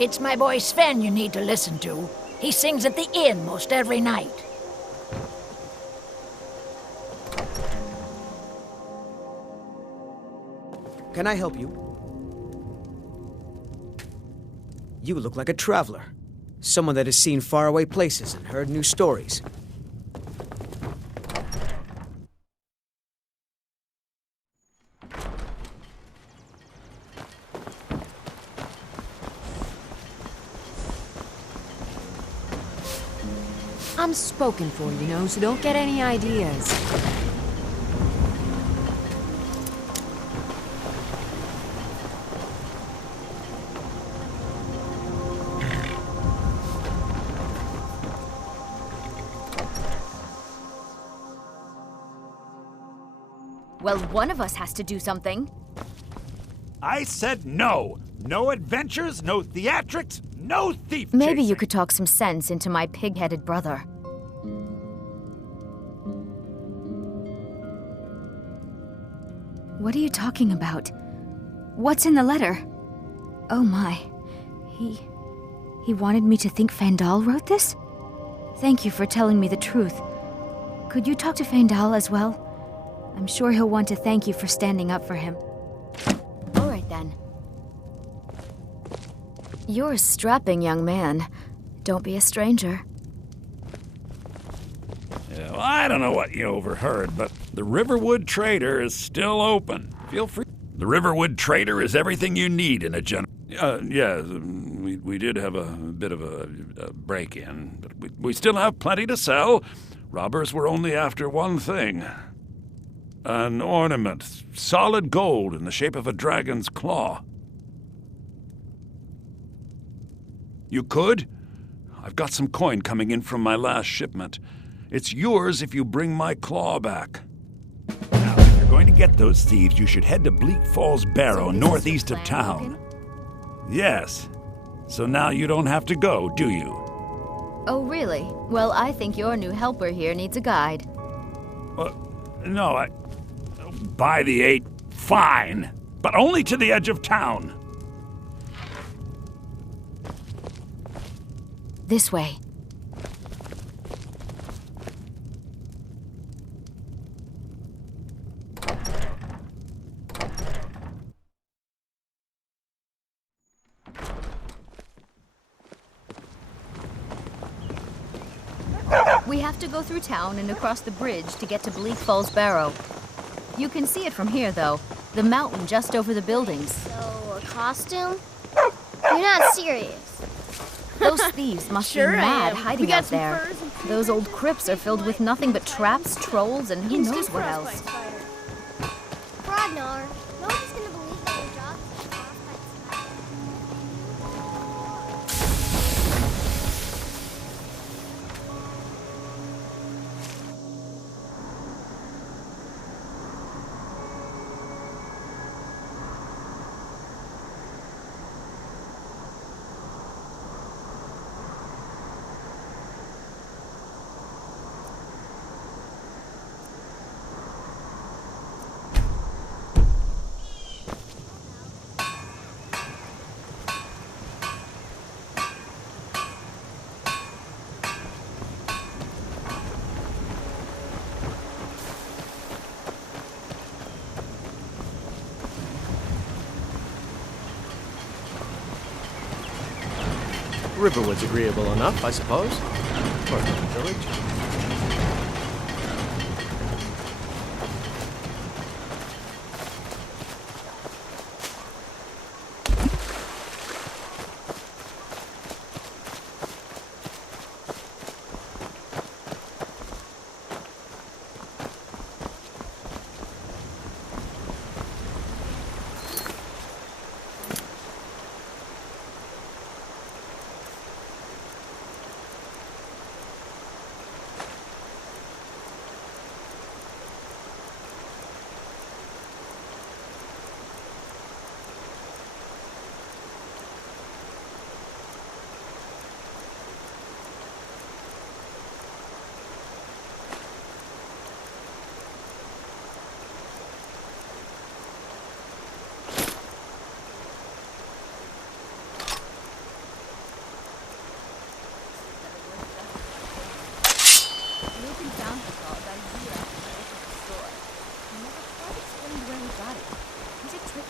It's my boy Sven you need to listen to. He sings at the inn most every night. Can I help you? You look like a traveler. Someone that has seen faraway places and heard new stories. I'm spoken for, you know, so don't get any ideas. Well, one of us has to do something. I said no. No adventures, no theatrics, no thief Maybe chasing. you could talk some sense into my pig-headed brother. What are you talking about? What's in the letter? Oh my. He wanted me to think Fandal wrote this? Thank you for telling me the truth. Could you talk to Fandal as well? I'm sure he'll want to thank you for standing up for him. All right then. You're a strapping young man. Don't be a stranger. Yeah, well, I don't know what you overheard, but the Riverwood Trader is still open. Feel free. The Riverwood Trader is everything you need in a yeah, we did have a bit of a break-in, but we still have plenty to sell. Robbers were only after one thing. An ornament, solid gold in the shape of a dragon's claw. You could? I've got some coin coming in from my last shipment. It's yours if you bring my claw back. Now, if you're going to get those thieves, you should head to Bleak Falls Barrow, northeast of town. Yes. So now you don't have to go, do you? Oh, really? Well, I think your new helper here needs a guide. No, by the 8, fine. But only to the edge of town. This way. We have to go through town and across the bridge to get to Bleak Falls Barrow. You can see it from here, though. The mountain just over the buildings. So, a costume? You're not serious. Those thieves must Sure be I mad am. hiding We got out some there. furs and Those old crypts are filled with nothing but traps, trolls, and who knows what else. Ragnar, no one's gonna believe that your job is a frostbite spider. Riverwood's agreeable enough, I suppose. Or the village.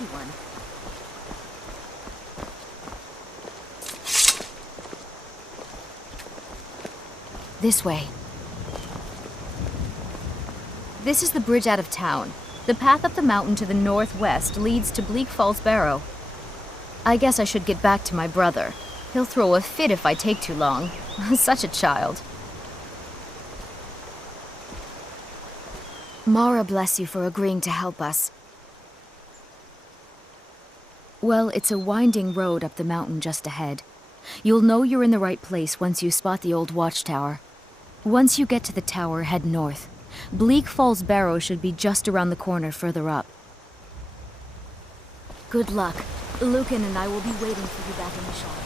lucky one. This way. This is the bridge out of town. The path up the mountain to the northwest leads to Bleak Falls Barrow. I guess I should get back to my brother. He'll throw a fit if I take too long. Such a child. Mara bless you for agreeing to help us. Well, it's a winding road up the mountain just ahead. You'll know you're in the right place once you spot the old watchtower. Once you get to the tower, head north. Bleak Falls Barrow should be just around the corner further up. Good luck. Lucan and I will be waiting for you back in the shop.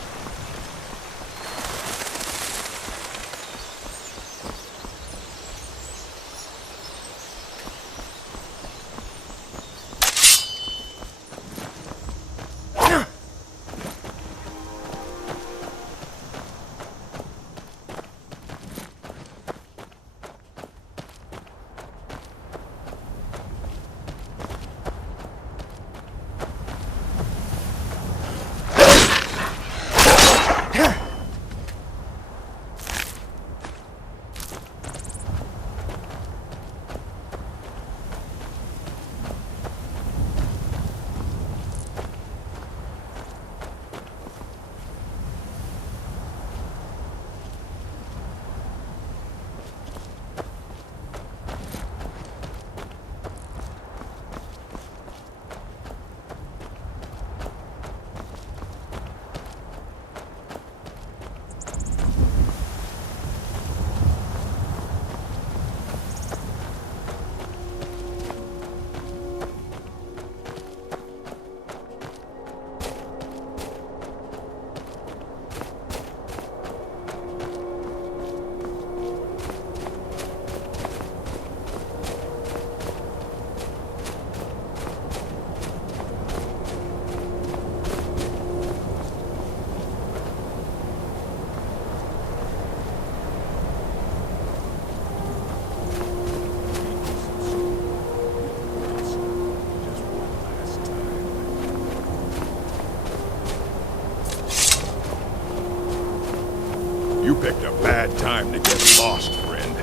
You picked a bad time to get lost, friend.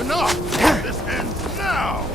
Enough! This ends now!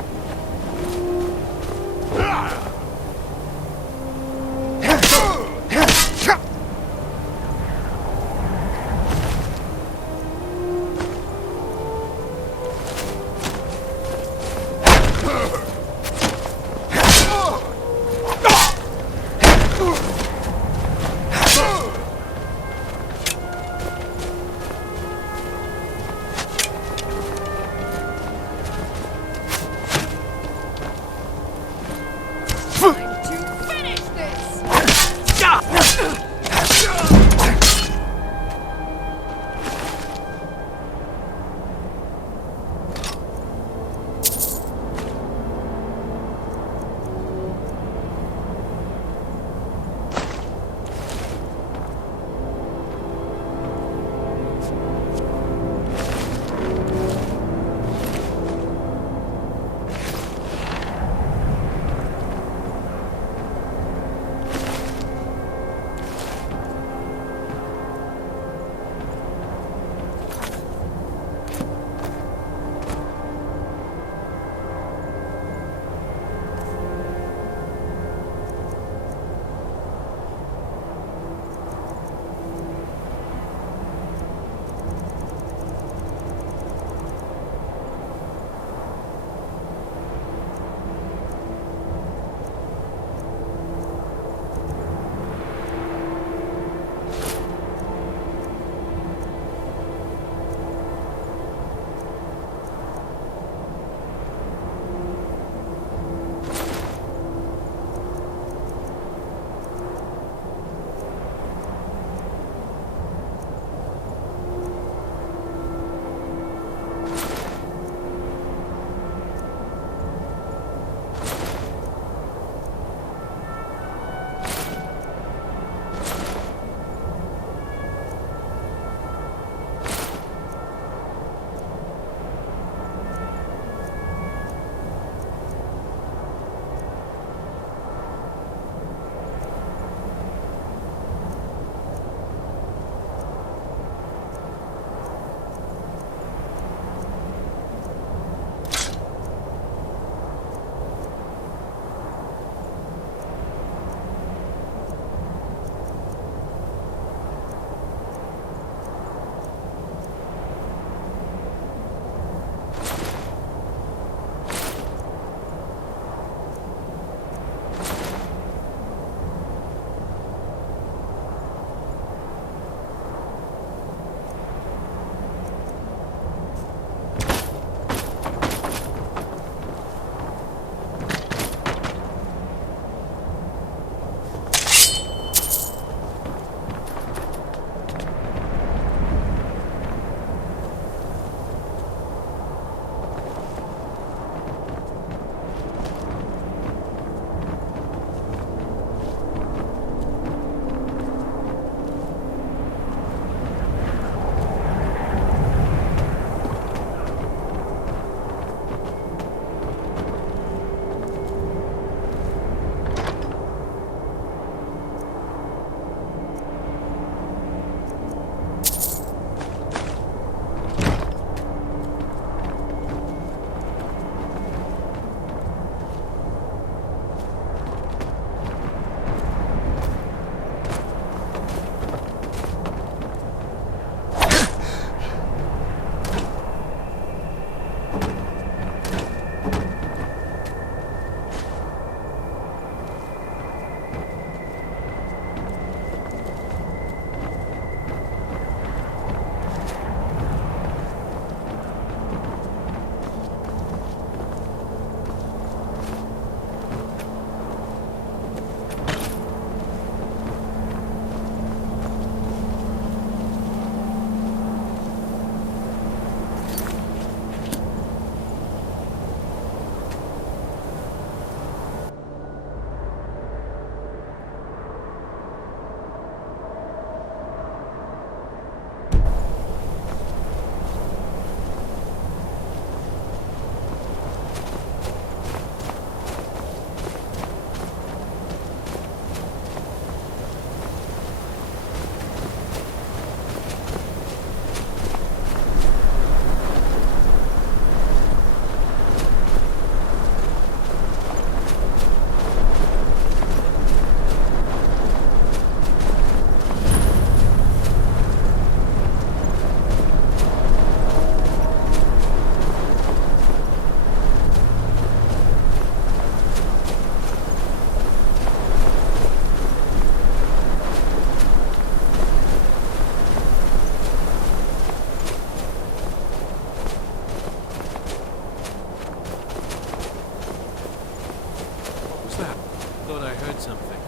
heard something.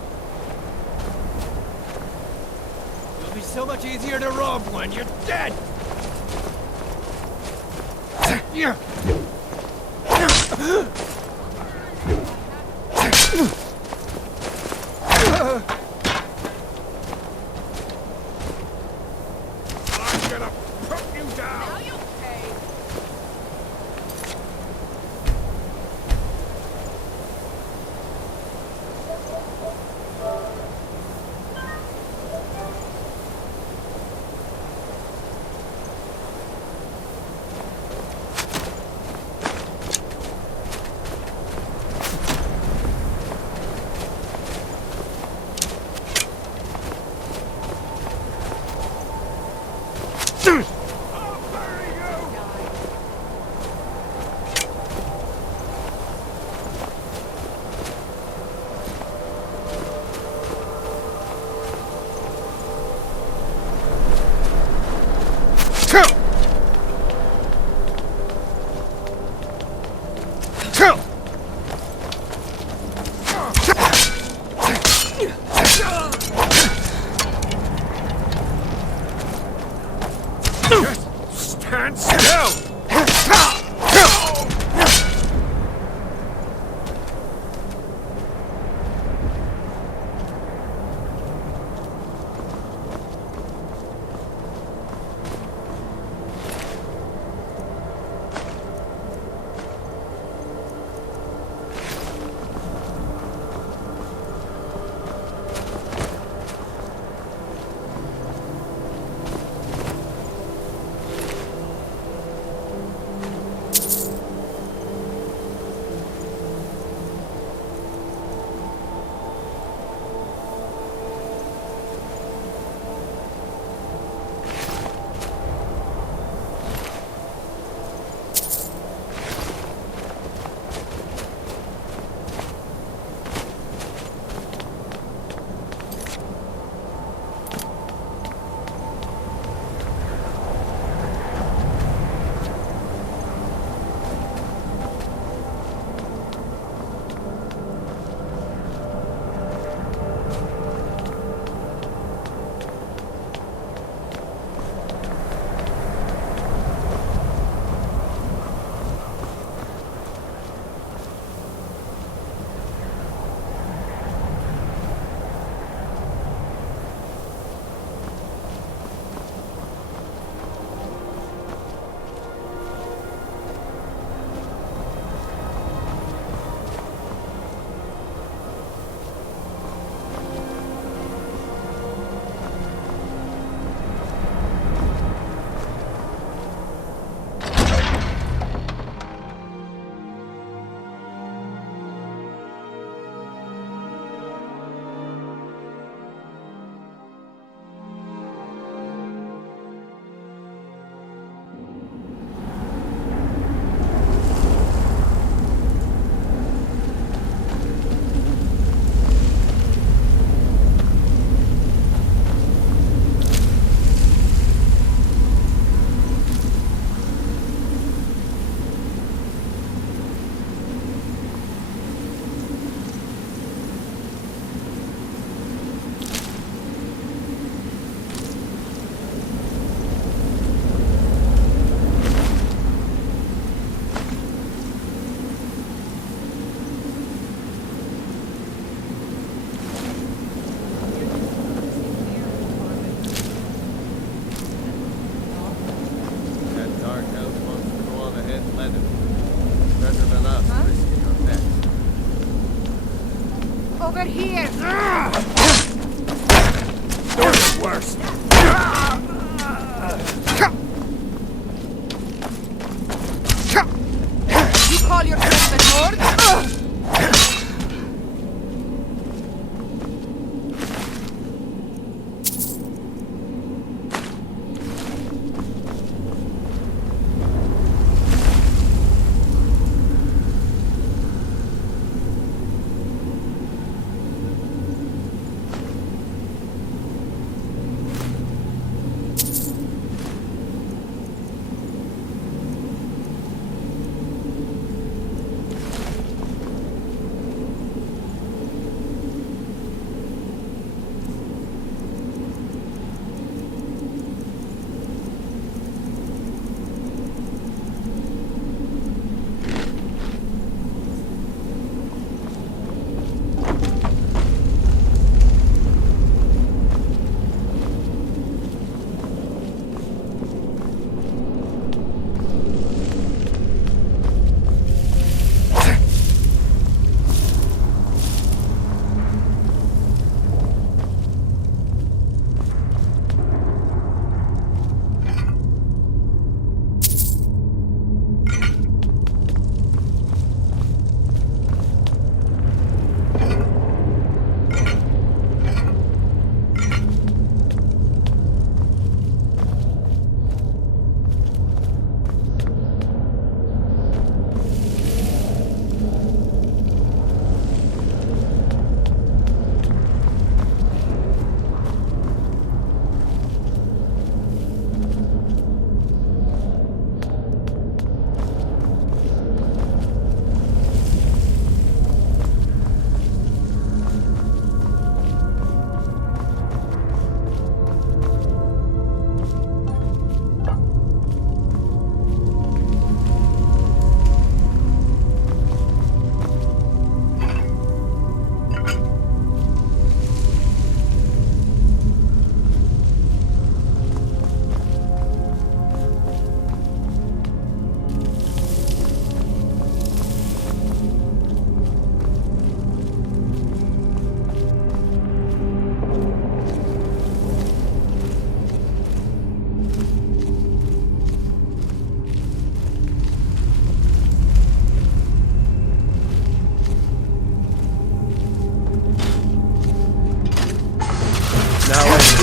It'll be so much easier to rob when you're dead! I'm gonna put you down! Now you pay. Stand still!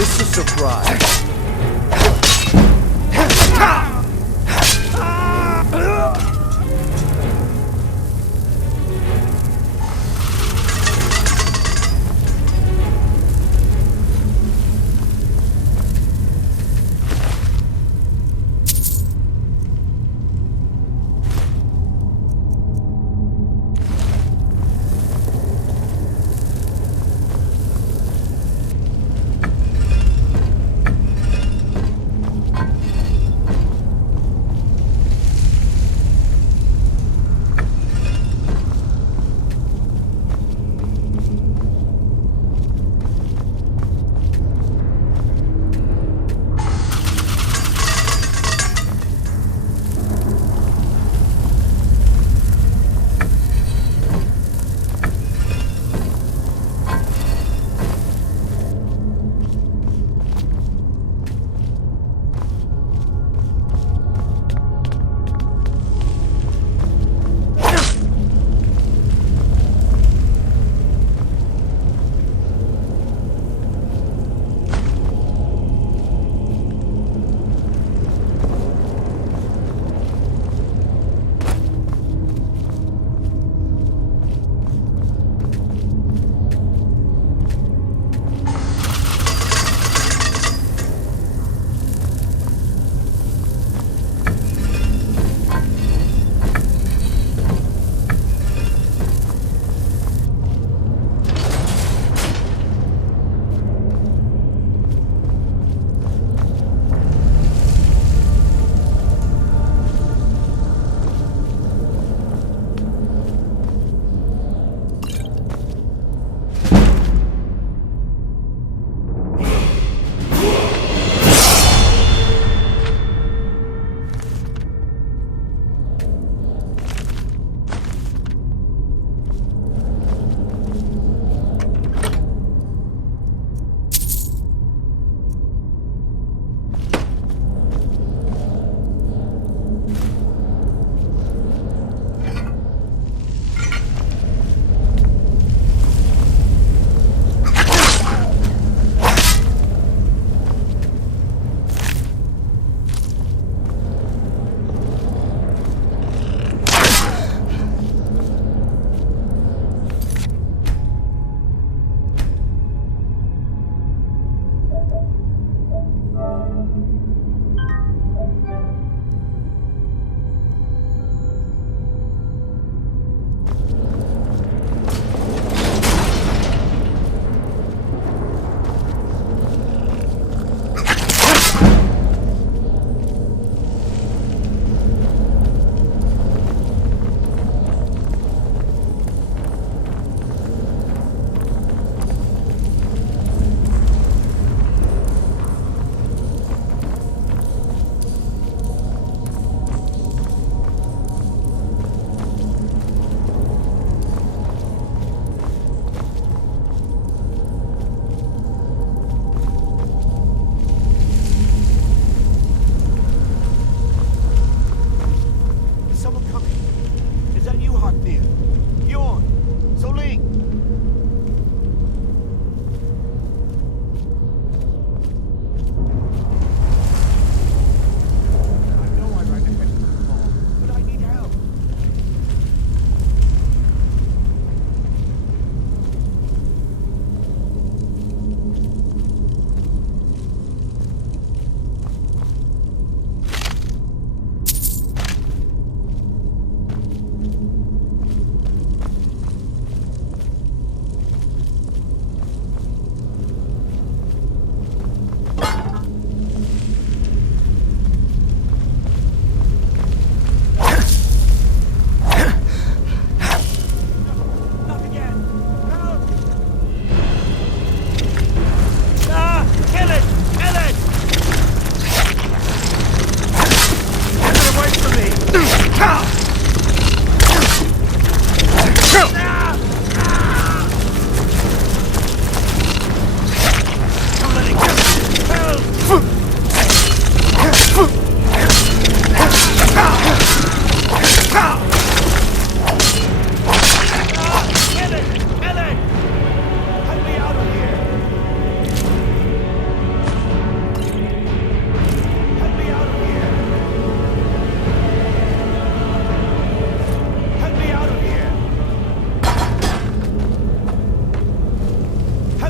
this a surprise?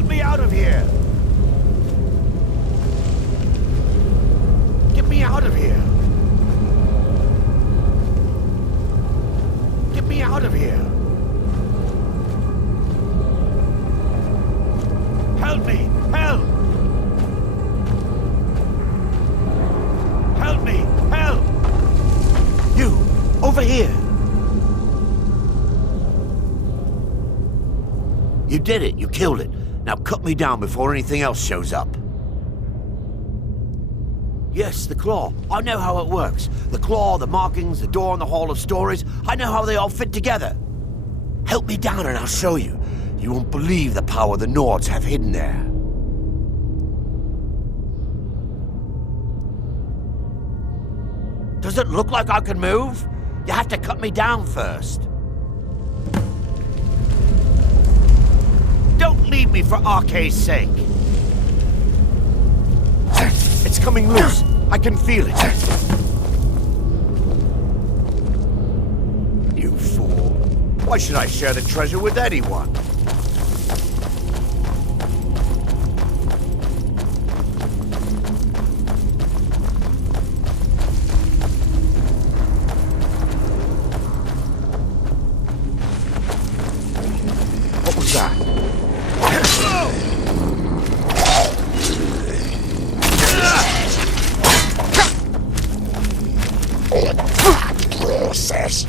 Help me out of here! Get me out of here! Get me out of here! Help me! Help! Help me! Help! You! Over here! You did it. You killed it. Now cut me down before anything else shows up. Yes, the claw. I know how it works. The claw, the markings, the door in the Hall of Stories. I know how they all fit together. Help me down and I'll show you. You won't believe the power the Nords have hidden there. Does it look like I can move? You have to cut me down first. Don't leave me for Arke's sake. It's coming loose. I can feel it. You fool. Why should I share the treasure with anyone? What was that? Process.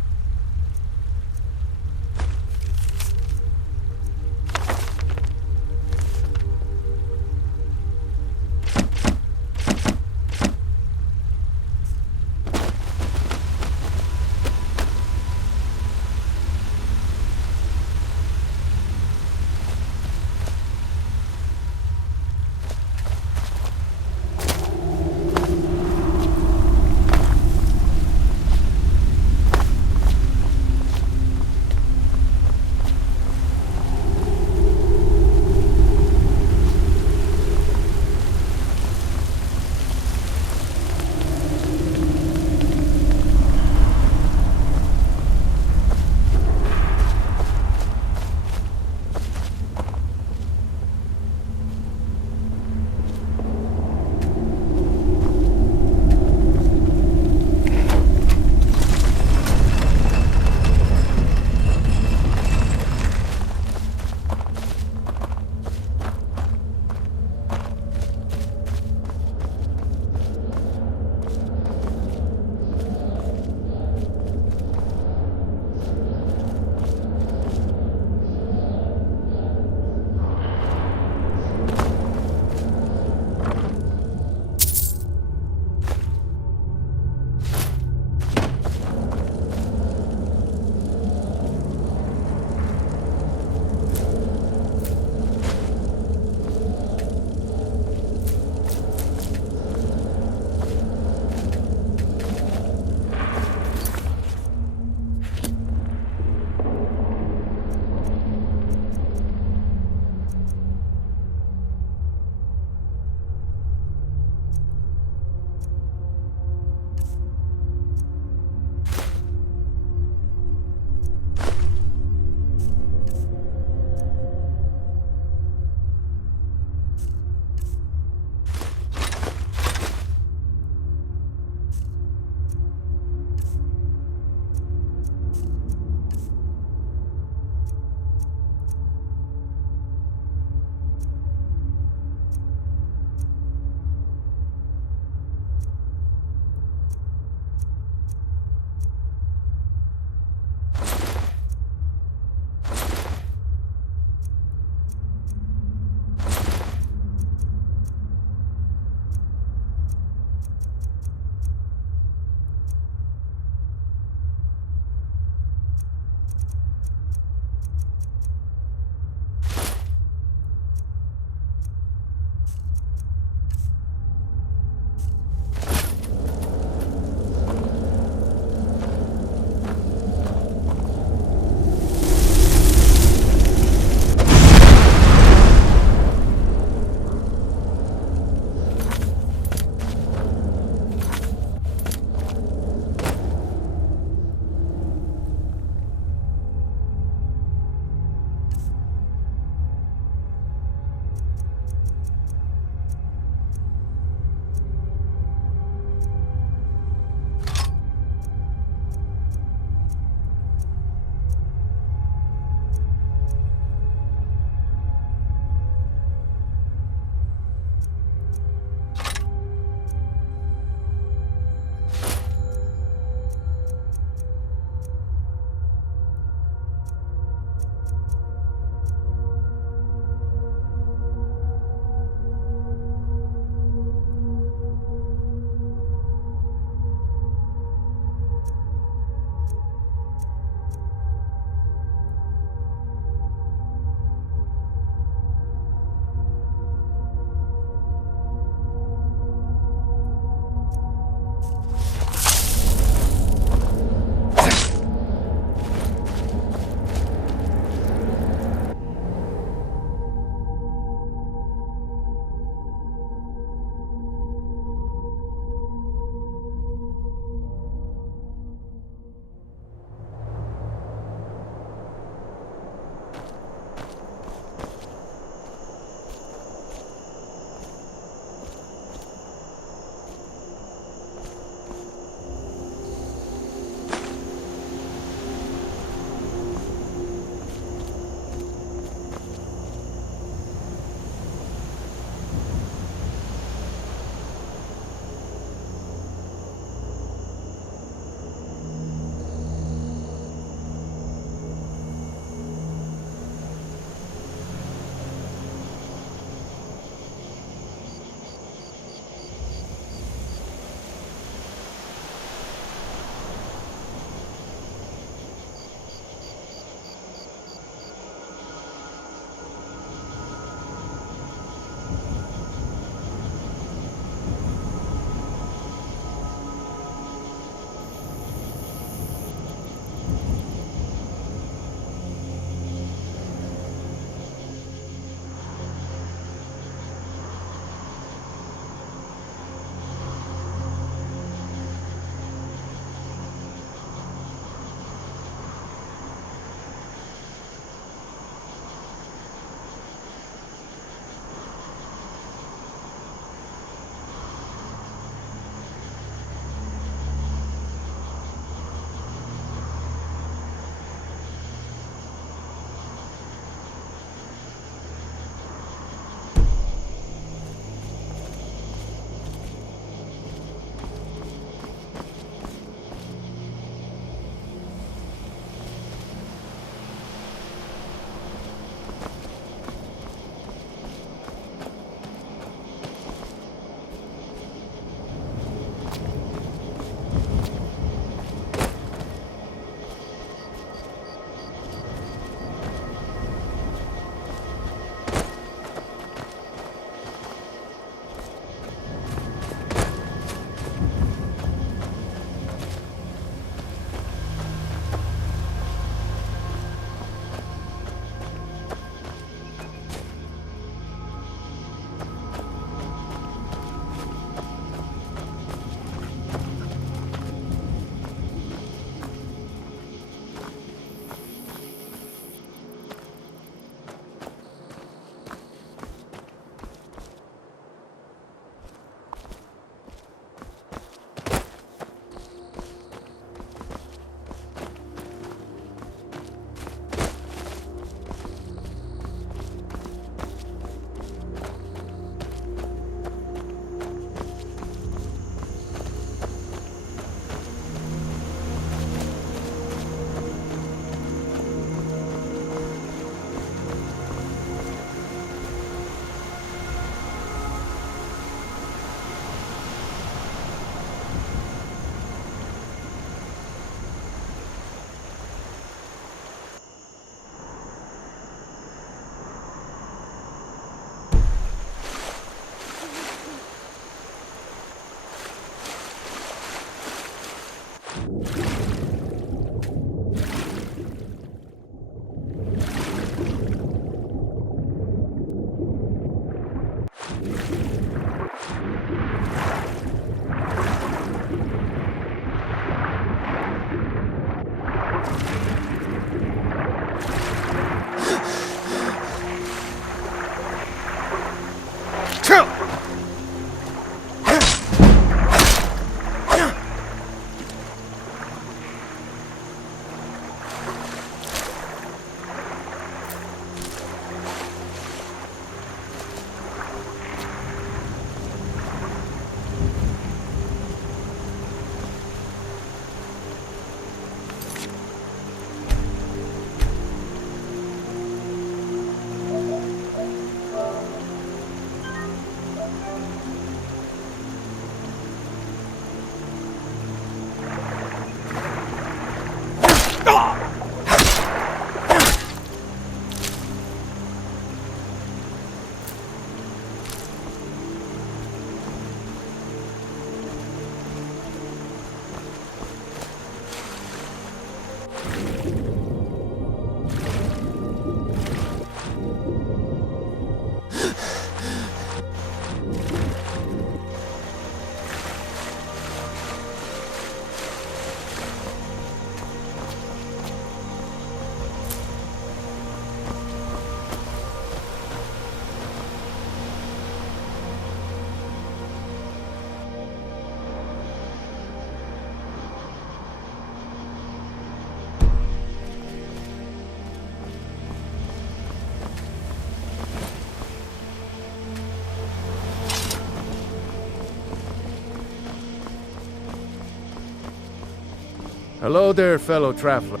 Hello there, fellow traveler.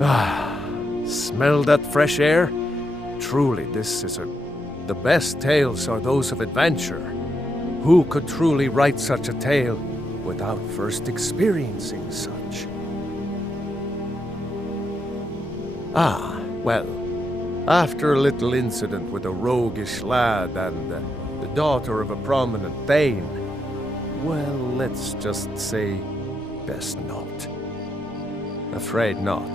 Ah, smell that fresh air? Truly, this is the best tales are those of adventure. Who could truly write such a tale without first experiencing such? Ah, well, after a little incident with a roguish lad and the daughter of a prominent thane, well, let's just say, best not. Afraid not.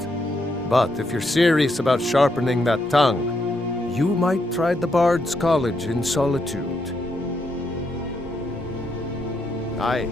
But if you're serious about sharpening that tongue, you might try the Bard's College in Solitude. Aye.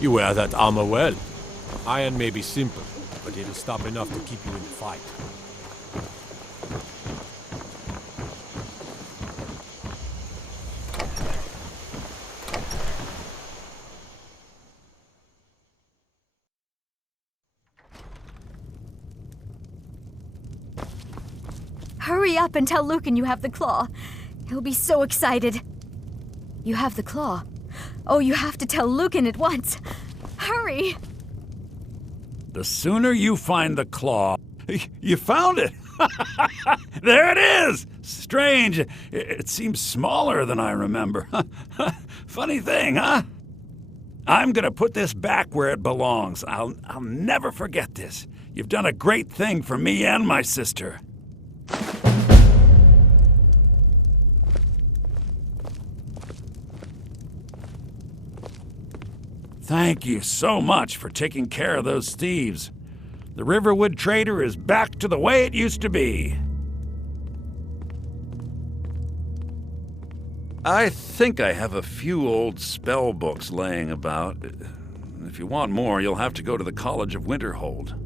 You wear that armor well. Iron may be simple, but it'll stop enough to keep you in the fight. Hurry up and tell Lucan you have the claw. He'll be so excited. You have the claw? Oh, you have to tell Lucan at once. Hurry! The sooner you find the claw... You found it! There it is! Strange. It seems smaller than I remember. Funny thing, huh? I'm gonna put this back where it belongs. I'll never forget this. You've done a great thing for me and my sister. Thank you so much for taking care of those thieves. The Riverwood Trader is back to the way it used to be. I think I have a few old spell books laying about. If you want more, you'll have to go to the College of Winterhold.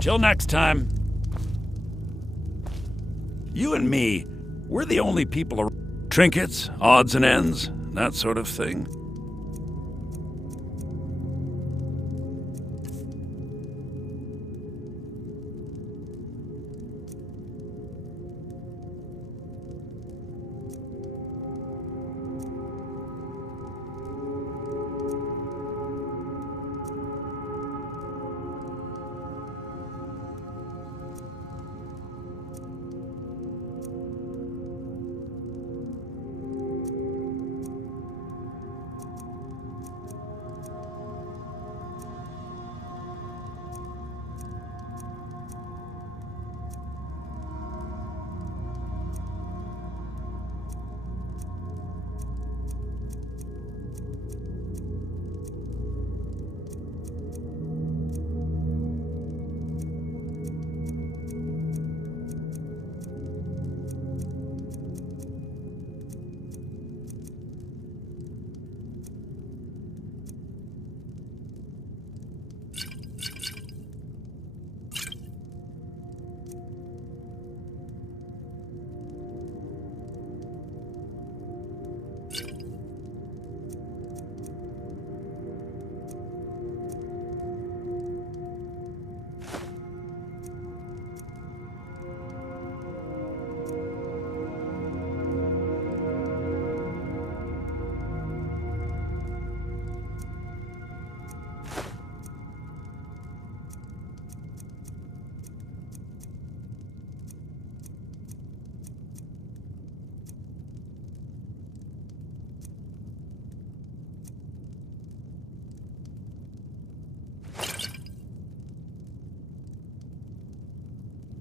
Till next time. You and me, we're the only people around. Trinkets, odds and ends, that sort of thing.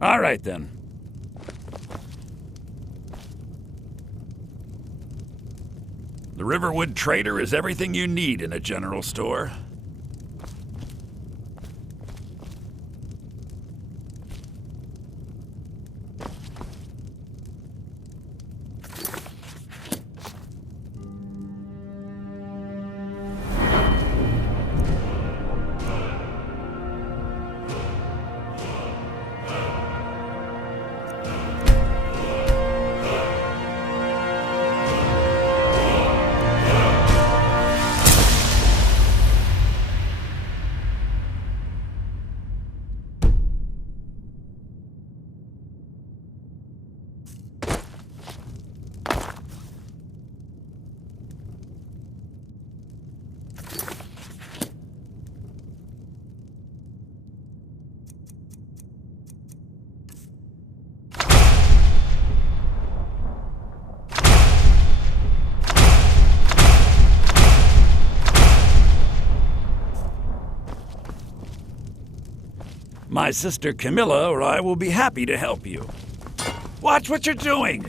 All right, then. The Riverwood Trader is everything you need in a general store. My sister Camilla or I will be happy to help you. Watch what you're doing!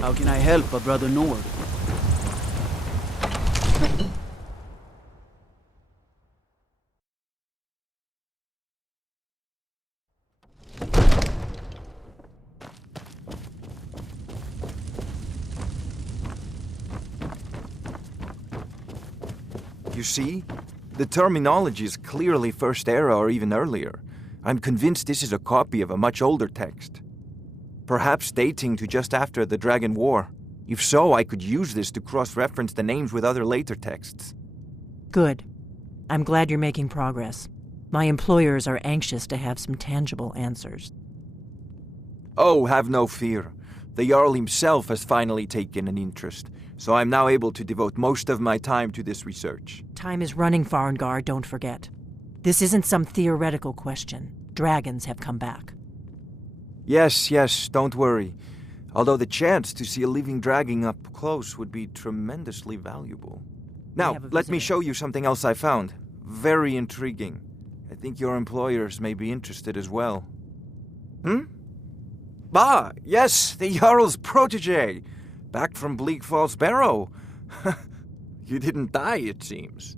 How can I help a brother Nord? You see? The terminology is clearly First Era or even earlier. I'm convinced this is a copy of a much older text. Perhaps dating to just after the Dragon War. If so, I could use this to cross-reference the names with other later texts. Good. I'm glad you're making progress. My employers are anxious to have some tangible answers. Oh, have no fear. The Jarl himself has finally taken an interest, so I'm now able to devote most of my time to this research. Time is running, Farengar, don't forget. This isn't some theoretical question. Dragons have come back. Yes, don't worry. Although the chance to see a living dragon up close would be tremendously valuable. Now, let me show you something else I found. Very intriguing. I think your employers may be interested as well. Ah, yes, the Jarl's protege. Back from Bleak Falls Barrow. You didn't die, it seems.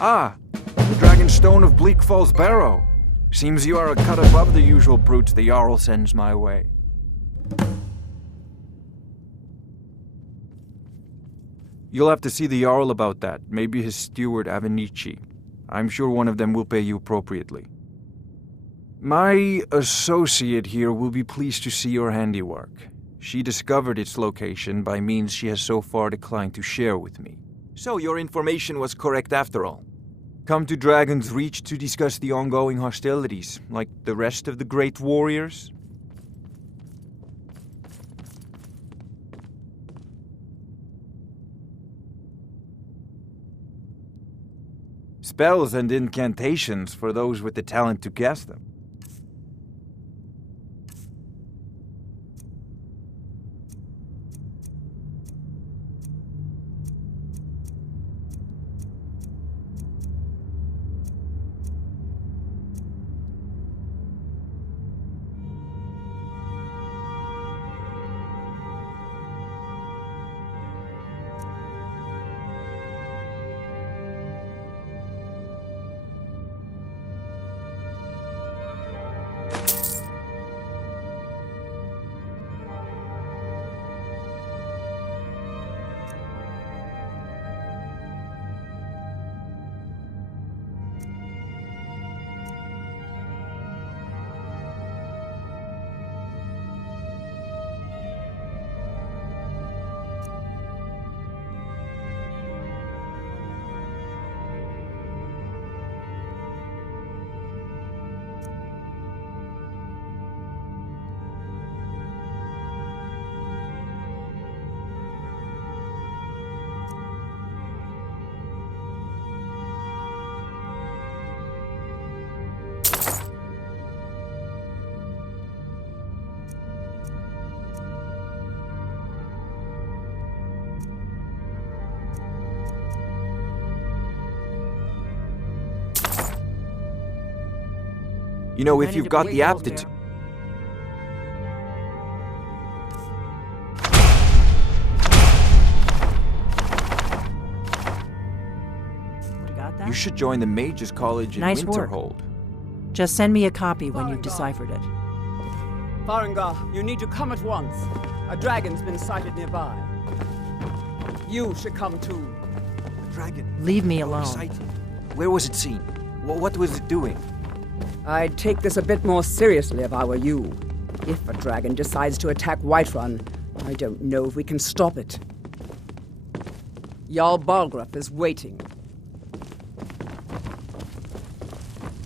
Ah, the Dragon Stone of Bleak Falls Barrow. Seems you are a cut above the usual brutes the Jarl sends my way. You'll have to see the Jarl about that. Maybe his steward, Avenici. I'm sure one of them will pay you appropriately. My associate here will be pleased to see your handiwork. She discovered its location by means she has so far declined to share with me. So your information was correct after all. Come to Dragon's Reach to discuss the ongoing hostilities, like the rest of the great warriors? Spells and incantations for those with the talent to cast them. You know, if you've got the aptitude... You should join the Mages College in Nice work. Winterhold. Just send me a copy when you've deciphered it. Farengar, you need to come at once. A dragon's been sighted nearby. You should come too. A dragon? Leave me alone. Where was it seen? What was it doing? I'd take this a bit more seriously if I were you. If a dragon decides to attack Whiterun, I don't know if we can stop it. Jarl Balgruuf is waiting.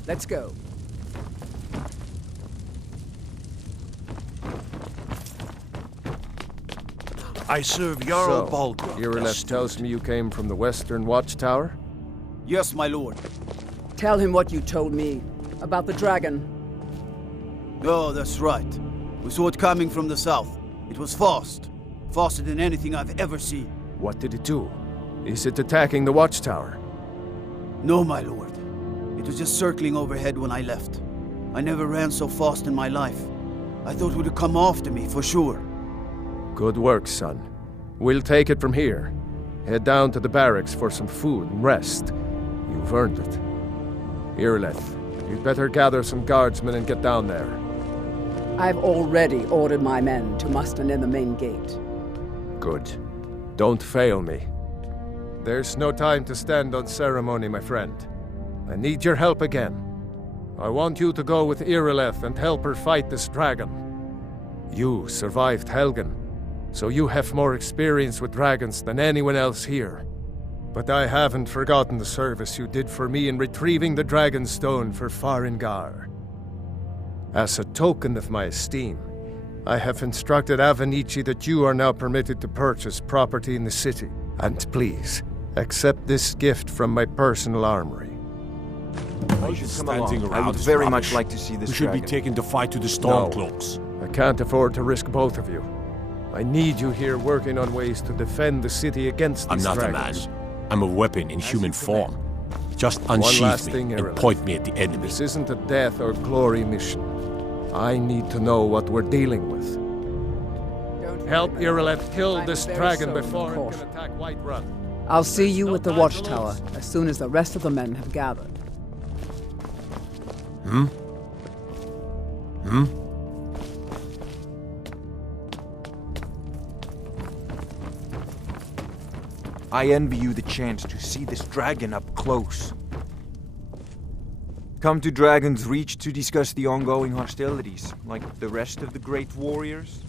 Let's go. I serve Jarl Balgruuf. Irileth tells me you came from the Western Watchtower? Yes, my lord. Tell him what you told me about the dragon. Oh, that's right. We saw it coming from the south. It was fast. Faster than anything I've ever seen. What did it do? Is it attacking the Watchtower? No, my lord. It was just circling overhead when I left. I never ran so fast in my life. I thought it would come after me, for sure. Good work, son. We'll take it from here. Head down to the barracks for some food and rest. You've earned it. Irileth, you'd better gather some guardsmen and get down there. I've already ordered my men to muster near the main gate. Good. Don't fail me. There's no time to stand on ceremony, my friend. I need your help again. I want you to go with Irileth and help her fight this dragon. You survived Helgen, so you have more experience with dragons than anyone else here. But I haven't forgotten the service you did for me in retrieving the Dragon Stone for Farengar. As a token of my esteem, I have instructed Avenici that you are now permitted to purchase property in the city. And please, accept this gift from my personal armory. Why should standing around I would is very rubbish. much like to see this We should dragon. be taken to fight to the Stormcloaks. I can't afford to risk both of you. I need you here working on ways to defend the city against I'm these not dragons. a man. I'm a weapon in human form. Just One last unsheath me thing, and Irileth. point me at the enemy. This isn't a death or glory mission. I need to know what we're dealing with. Help Irileth kill this dragon before it can attack Whiterun. I'll see you at the watchtower as soon as the rest of the men have gathered. I envy you the chance to see this dragon up close. Come to Dragon's Reach to discuss the ongoing hostilities, like the rest of the great warriors?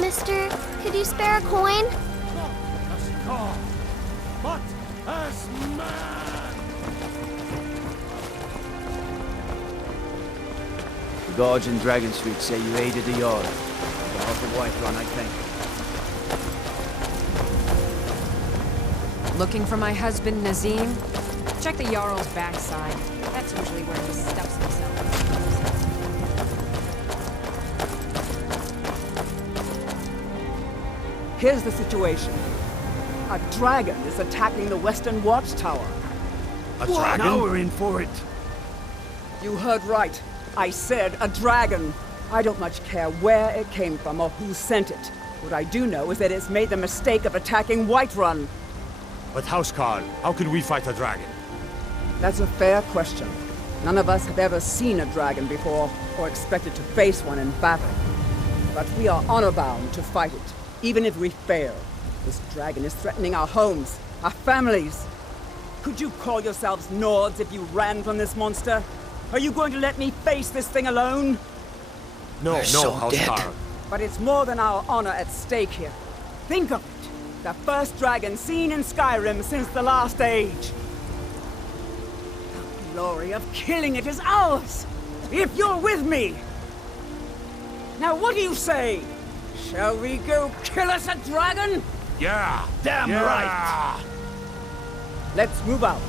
Mister, could you spare a coin? The guards in Dragon Street say you aided the Jarl. On behalf of Whiterun, I thank you. Looking for my husband, Nazim? Check the Jarl's backside. That's usually where he stuffs himself. Here's the situation. A dragon is attacking the Western Watchtower. A dragon? Now we're in for it. You heard right. I said a dragon. I don't much care where it came from or who sent it. What I do know is that it's made the mistake of attacking Whiterun. But Housecarl, how can we fight a dragon? That's a fair question. None of us have ever seen a dragon before, or expected to face one in battle. But we are honor-bound to fight it, even if we fail. This dragon is threatening our homes, our families. Could you call yourselves Nords if you ran from this monster? Are you going to let me face this thing alone? No, Housecarl. But it's more than our honor at stake here. Think of it. The first dragon seen in Skyrim since the Last Age. glory of killing it is ours, if you're with me. Now what do you say? Shall we go kill us a dragon? Yeah! Damn right! Let's move out.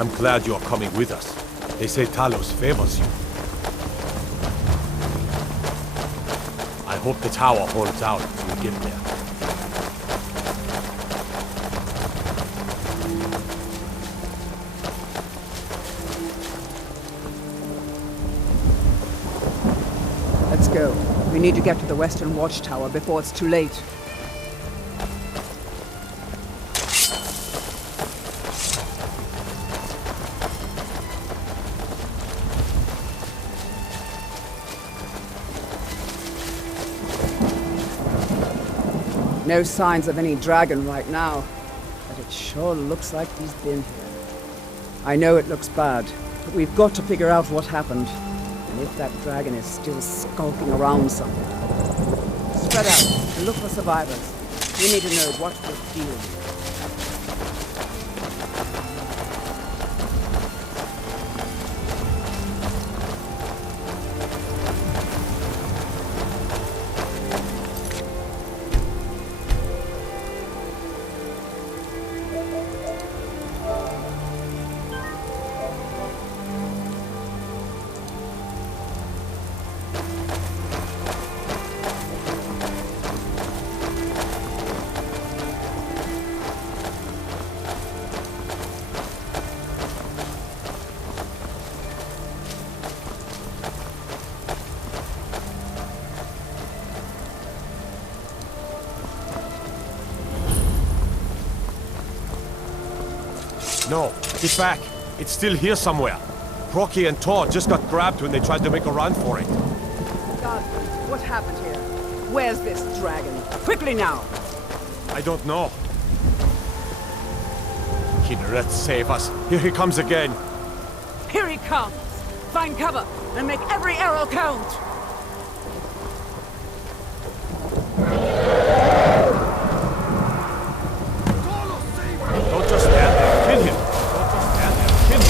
I'm glad you're coming with us. They say Talos favors you. I hope the tower holds out until we get there. Let's go. We need to get to the western watchtower before it's too late. No signs of any dragon right now, but it sure looks like he's been here. I know it looks bad, but we've got to figure out what happened, and if that dragon is still skulking around somewhere. Spread out and look for survivors. We need to know what we're dealing with. No, get back. It's still here somewhere. Crocky and Tor just got grabbed when they tried to make a run for it. God, what happened here? Where's this dragon? Quickly now! I don't know. Kinneret, save us. Here he comes again. Here he comes! Find cover and make every arrow count! Don't just stand there. Kill him. Don't just stand there. Kill him.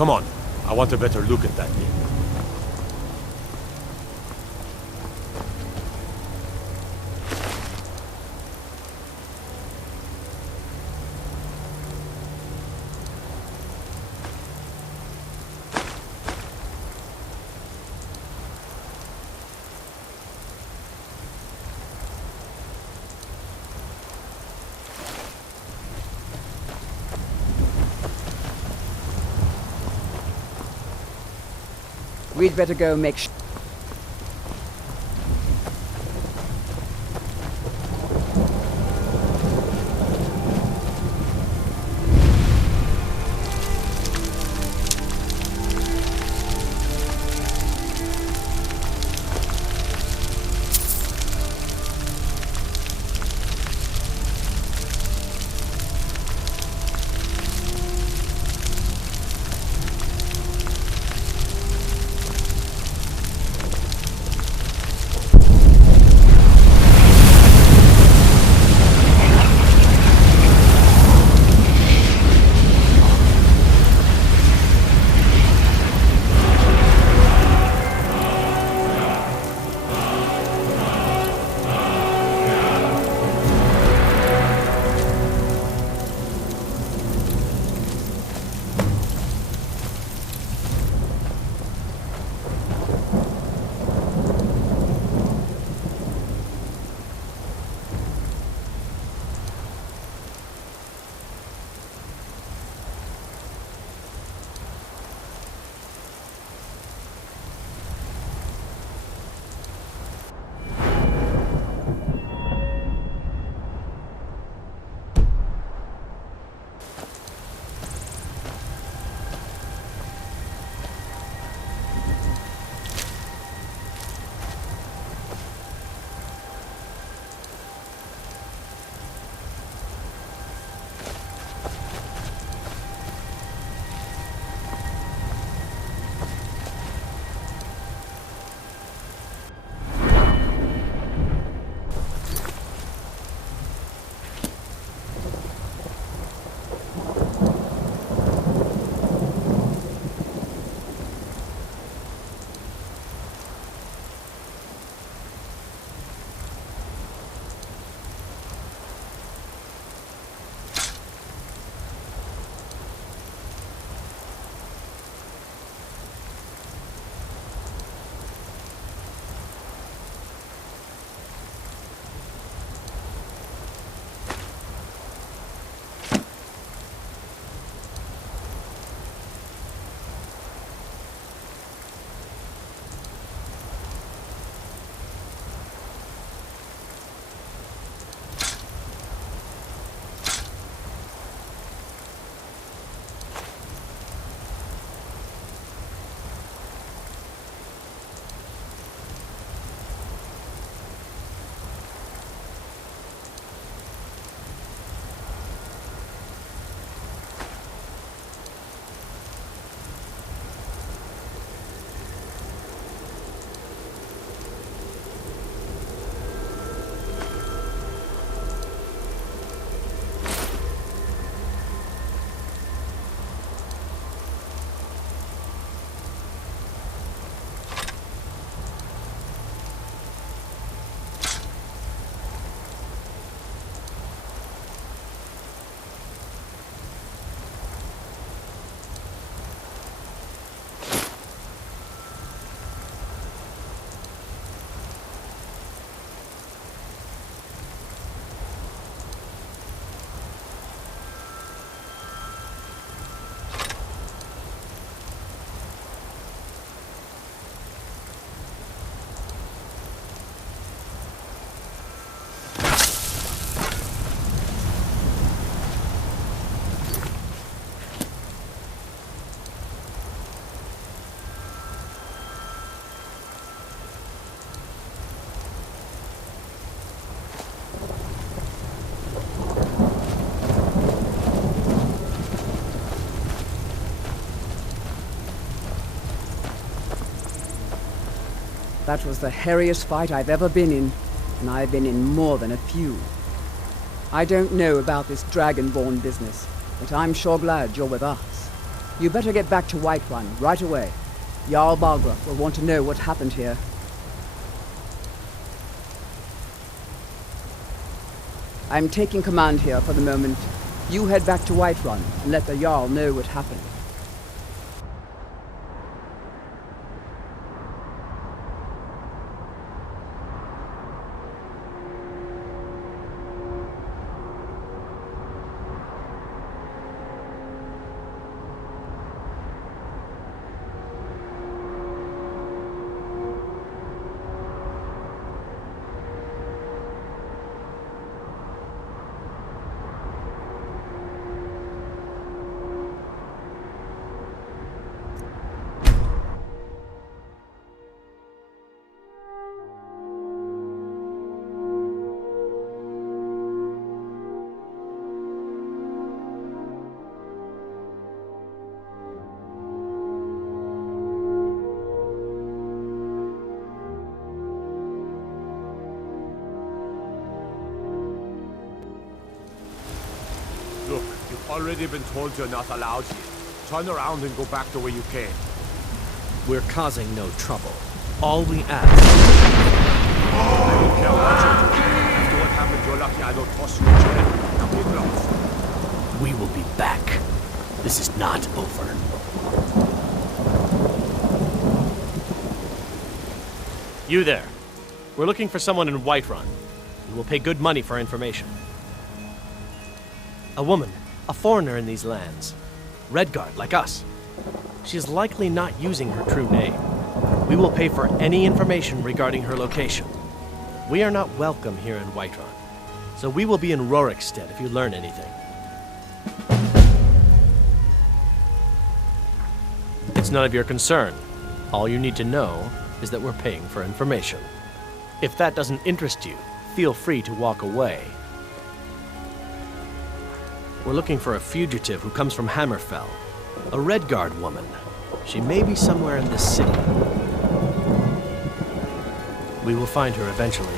Come on. I want a better look at that thing. We'd better go make sure. That was the hairiest fight I've ever been in, and I've been in more than a few. I don't know about this Dragonborn business, but I'm sure glad you're with us. You better get back to Whiterun right away. Jarl Balgruuf will want to know what happened here. I'm taking command here for the moment. You head back to Whiterun and let the Jarl know what happened. Look, you've already been told you're not allowed here. Turn around and go back the way you came. We're causing no trouble. All we ask... I don't care what you do. After what happened, you're lucky I don't toss you in jail. Now get lost. We will be back. This is not over. You there. We're looking for someone in Whiterun. We will pay good money for information. A woman, a foreigner in these lands. Redguard, like us. She is likely not using her true name. We will pay for any information regarding her location. We are not welcome here in Whiterun, so we will be in Rorikstead if you learn anything. It's none of your concern. All you need to know is that we're paying for information. If that doesn't interest you, feel free to walk away. We're looking for a fugitive who comes from Hammerfell. A Redguard woman. She may be somewhere in this city. We will find her eventually.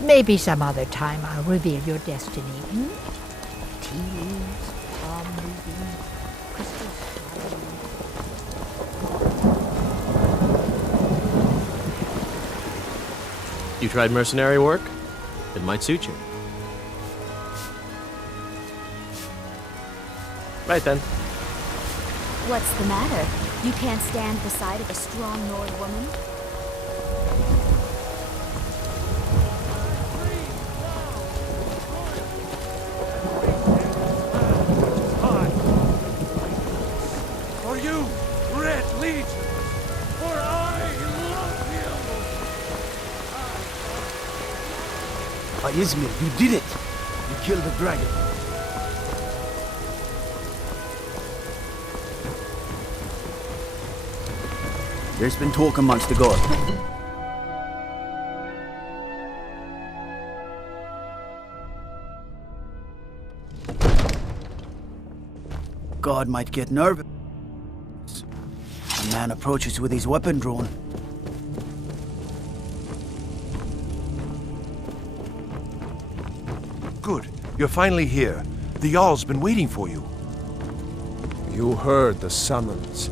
Maybe some other time I'll reveal your destiny. Tea leaves, palm reading, crystal You tried mercenary work? It might suit you. Right then. What's the matter? You can't stand the sight of a strong Nord woman? For you, Red Legion, for I love you. Izmir, you did it! You killed the dragon. There's been talk amongst the gods. God might get nervous. A man approaches with his weapon drawn. Good. You're finally here. The Jarl's been waiting for you. You heard the summons.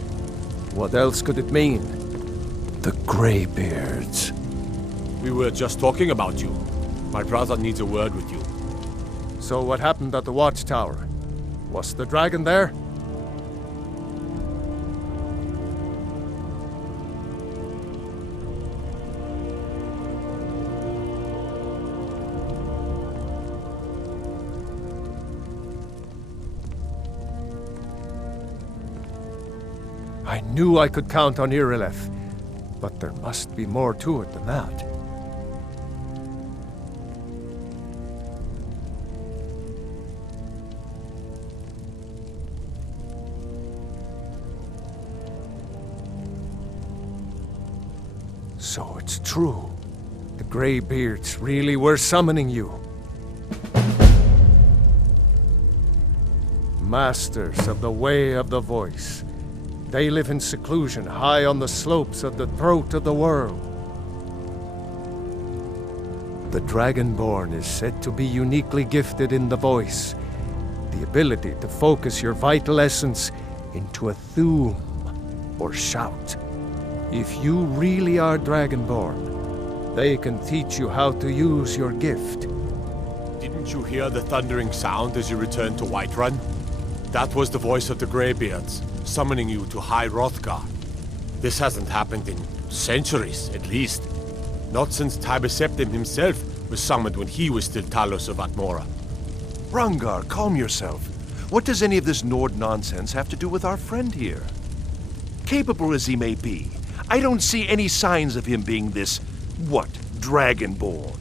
What else could it mean? The Greybeards. We were just talking about you. My brother needs a word with you. So what happened at the watchtower? Was the dragon there? I knew I could count on Irileth, but there must be more to it than that. So it's true. The Greybeards really were summoning you. Masters of the way of the voice. They live in seclusion high on the slopes of the throat of the world. The Dragonborn is said to be uniquely gifted in the voice, the ability to focus your vital essence into a thum or shout. If you really are Dragonborn, they can teach you how to use your gift. Didn't you hear the thundering sound as you returned to Whiterun? That was the voice of the Greybeards, summoning you to High Hrothgar. This hasn't happened in centuries, at least. Not since Tiber Septim himself was summoned when he was still Talos of Atmora. Hrongar, calm yourself. What does any of this Nord nonsense have to do with our friend here? Capable as he may be, I don't see any signs of him being this, Dragonborn.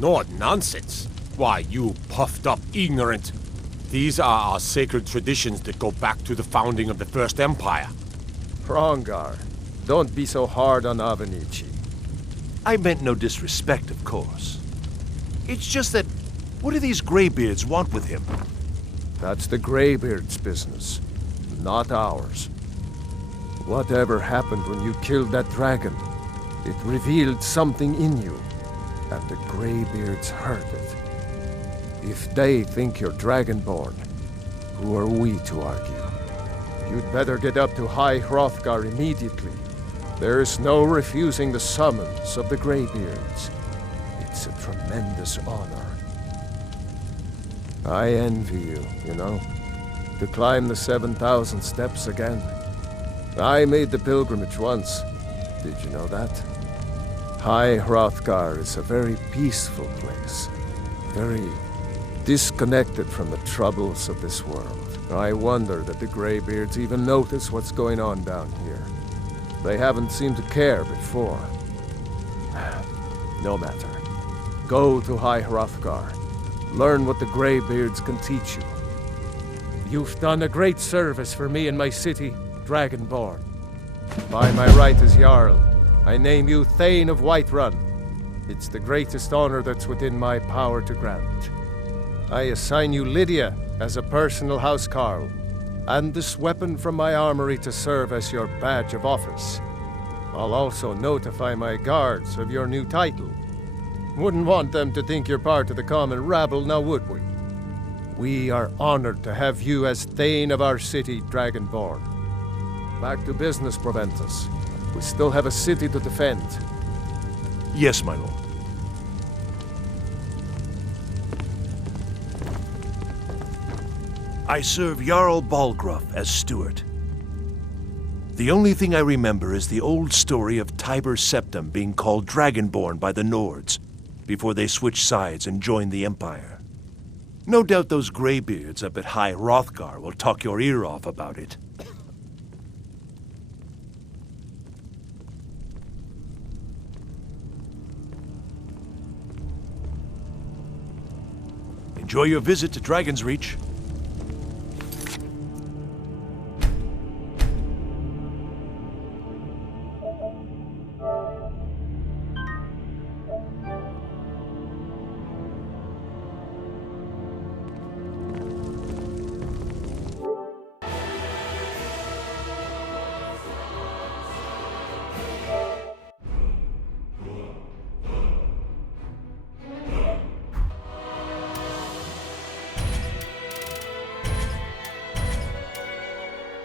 Nord nonsense? Why, you puffed up ignorant. These are our sacred traditions that go back to the founding of the First Empire. Hrongar, don't be so hard on Avenici. I meant no disrespect, of course. It's just that, what do these Greybeards want with him? That's the Greybeards' business, not ours. Whatever happened when you killed that dragon, it revealed something in you, and the Greybeards heard it. If they think you're Dragonborn, who are we to argue? You'd better get up to High Hrothgar immediately. There's no refusing the summons of the Greybeards. It's a tremendous honor. I envy you, you know, to climb the 7,000 steps again. I made the pilgrimage once. Did you know that? High Hrothgar is a very peaceful place. Very disconnected from the troubles of this world. I wonder that the Greybeards even notice what's going on down here. They haven't seemed to care before. No matter. Go to High Hrothgar. Learn what the Greybeards can teach you. You've done a great service for me and my city, Dragonborn. By my right as Jarl, I name you Thane of Whiterun. It's the greatest honor that's within my power to grant. I assign you Lydia as a personal housecarl, and this weapon from my armory to serve as your badge of office. I'll also notify my guards of your new title. Wouldn't want them to think you're part of the common rabble, now would we? We are honored to have you as Thane of our city, Dragonborn. Back to business, Proventus. We still have a city to defend. Yes, my lord. I serve Jarl Balgruuf as steward. The only thing I remember is the old story of Tiber Septim being called Dragonborn by the Nords before they switched sides and joined the Empire. No doubt those Greybeards up at High Hrothgar will talk your ear off about it. Enjoy your visit to Dragon's Reach.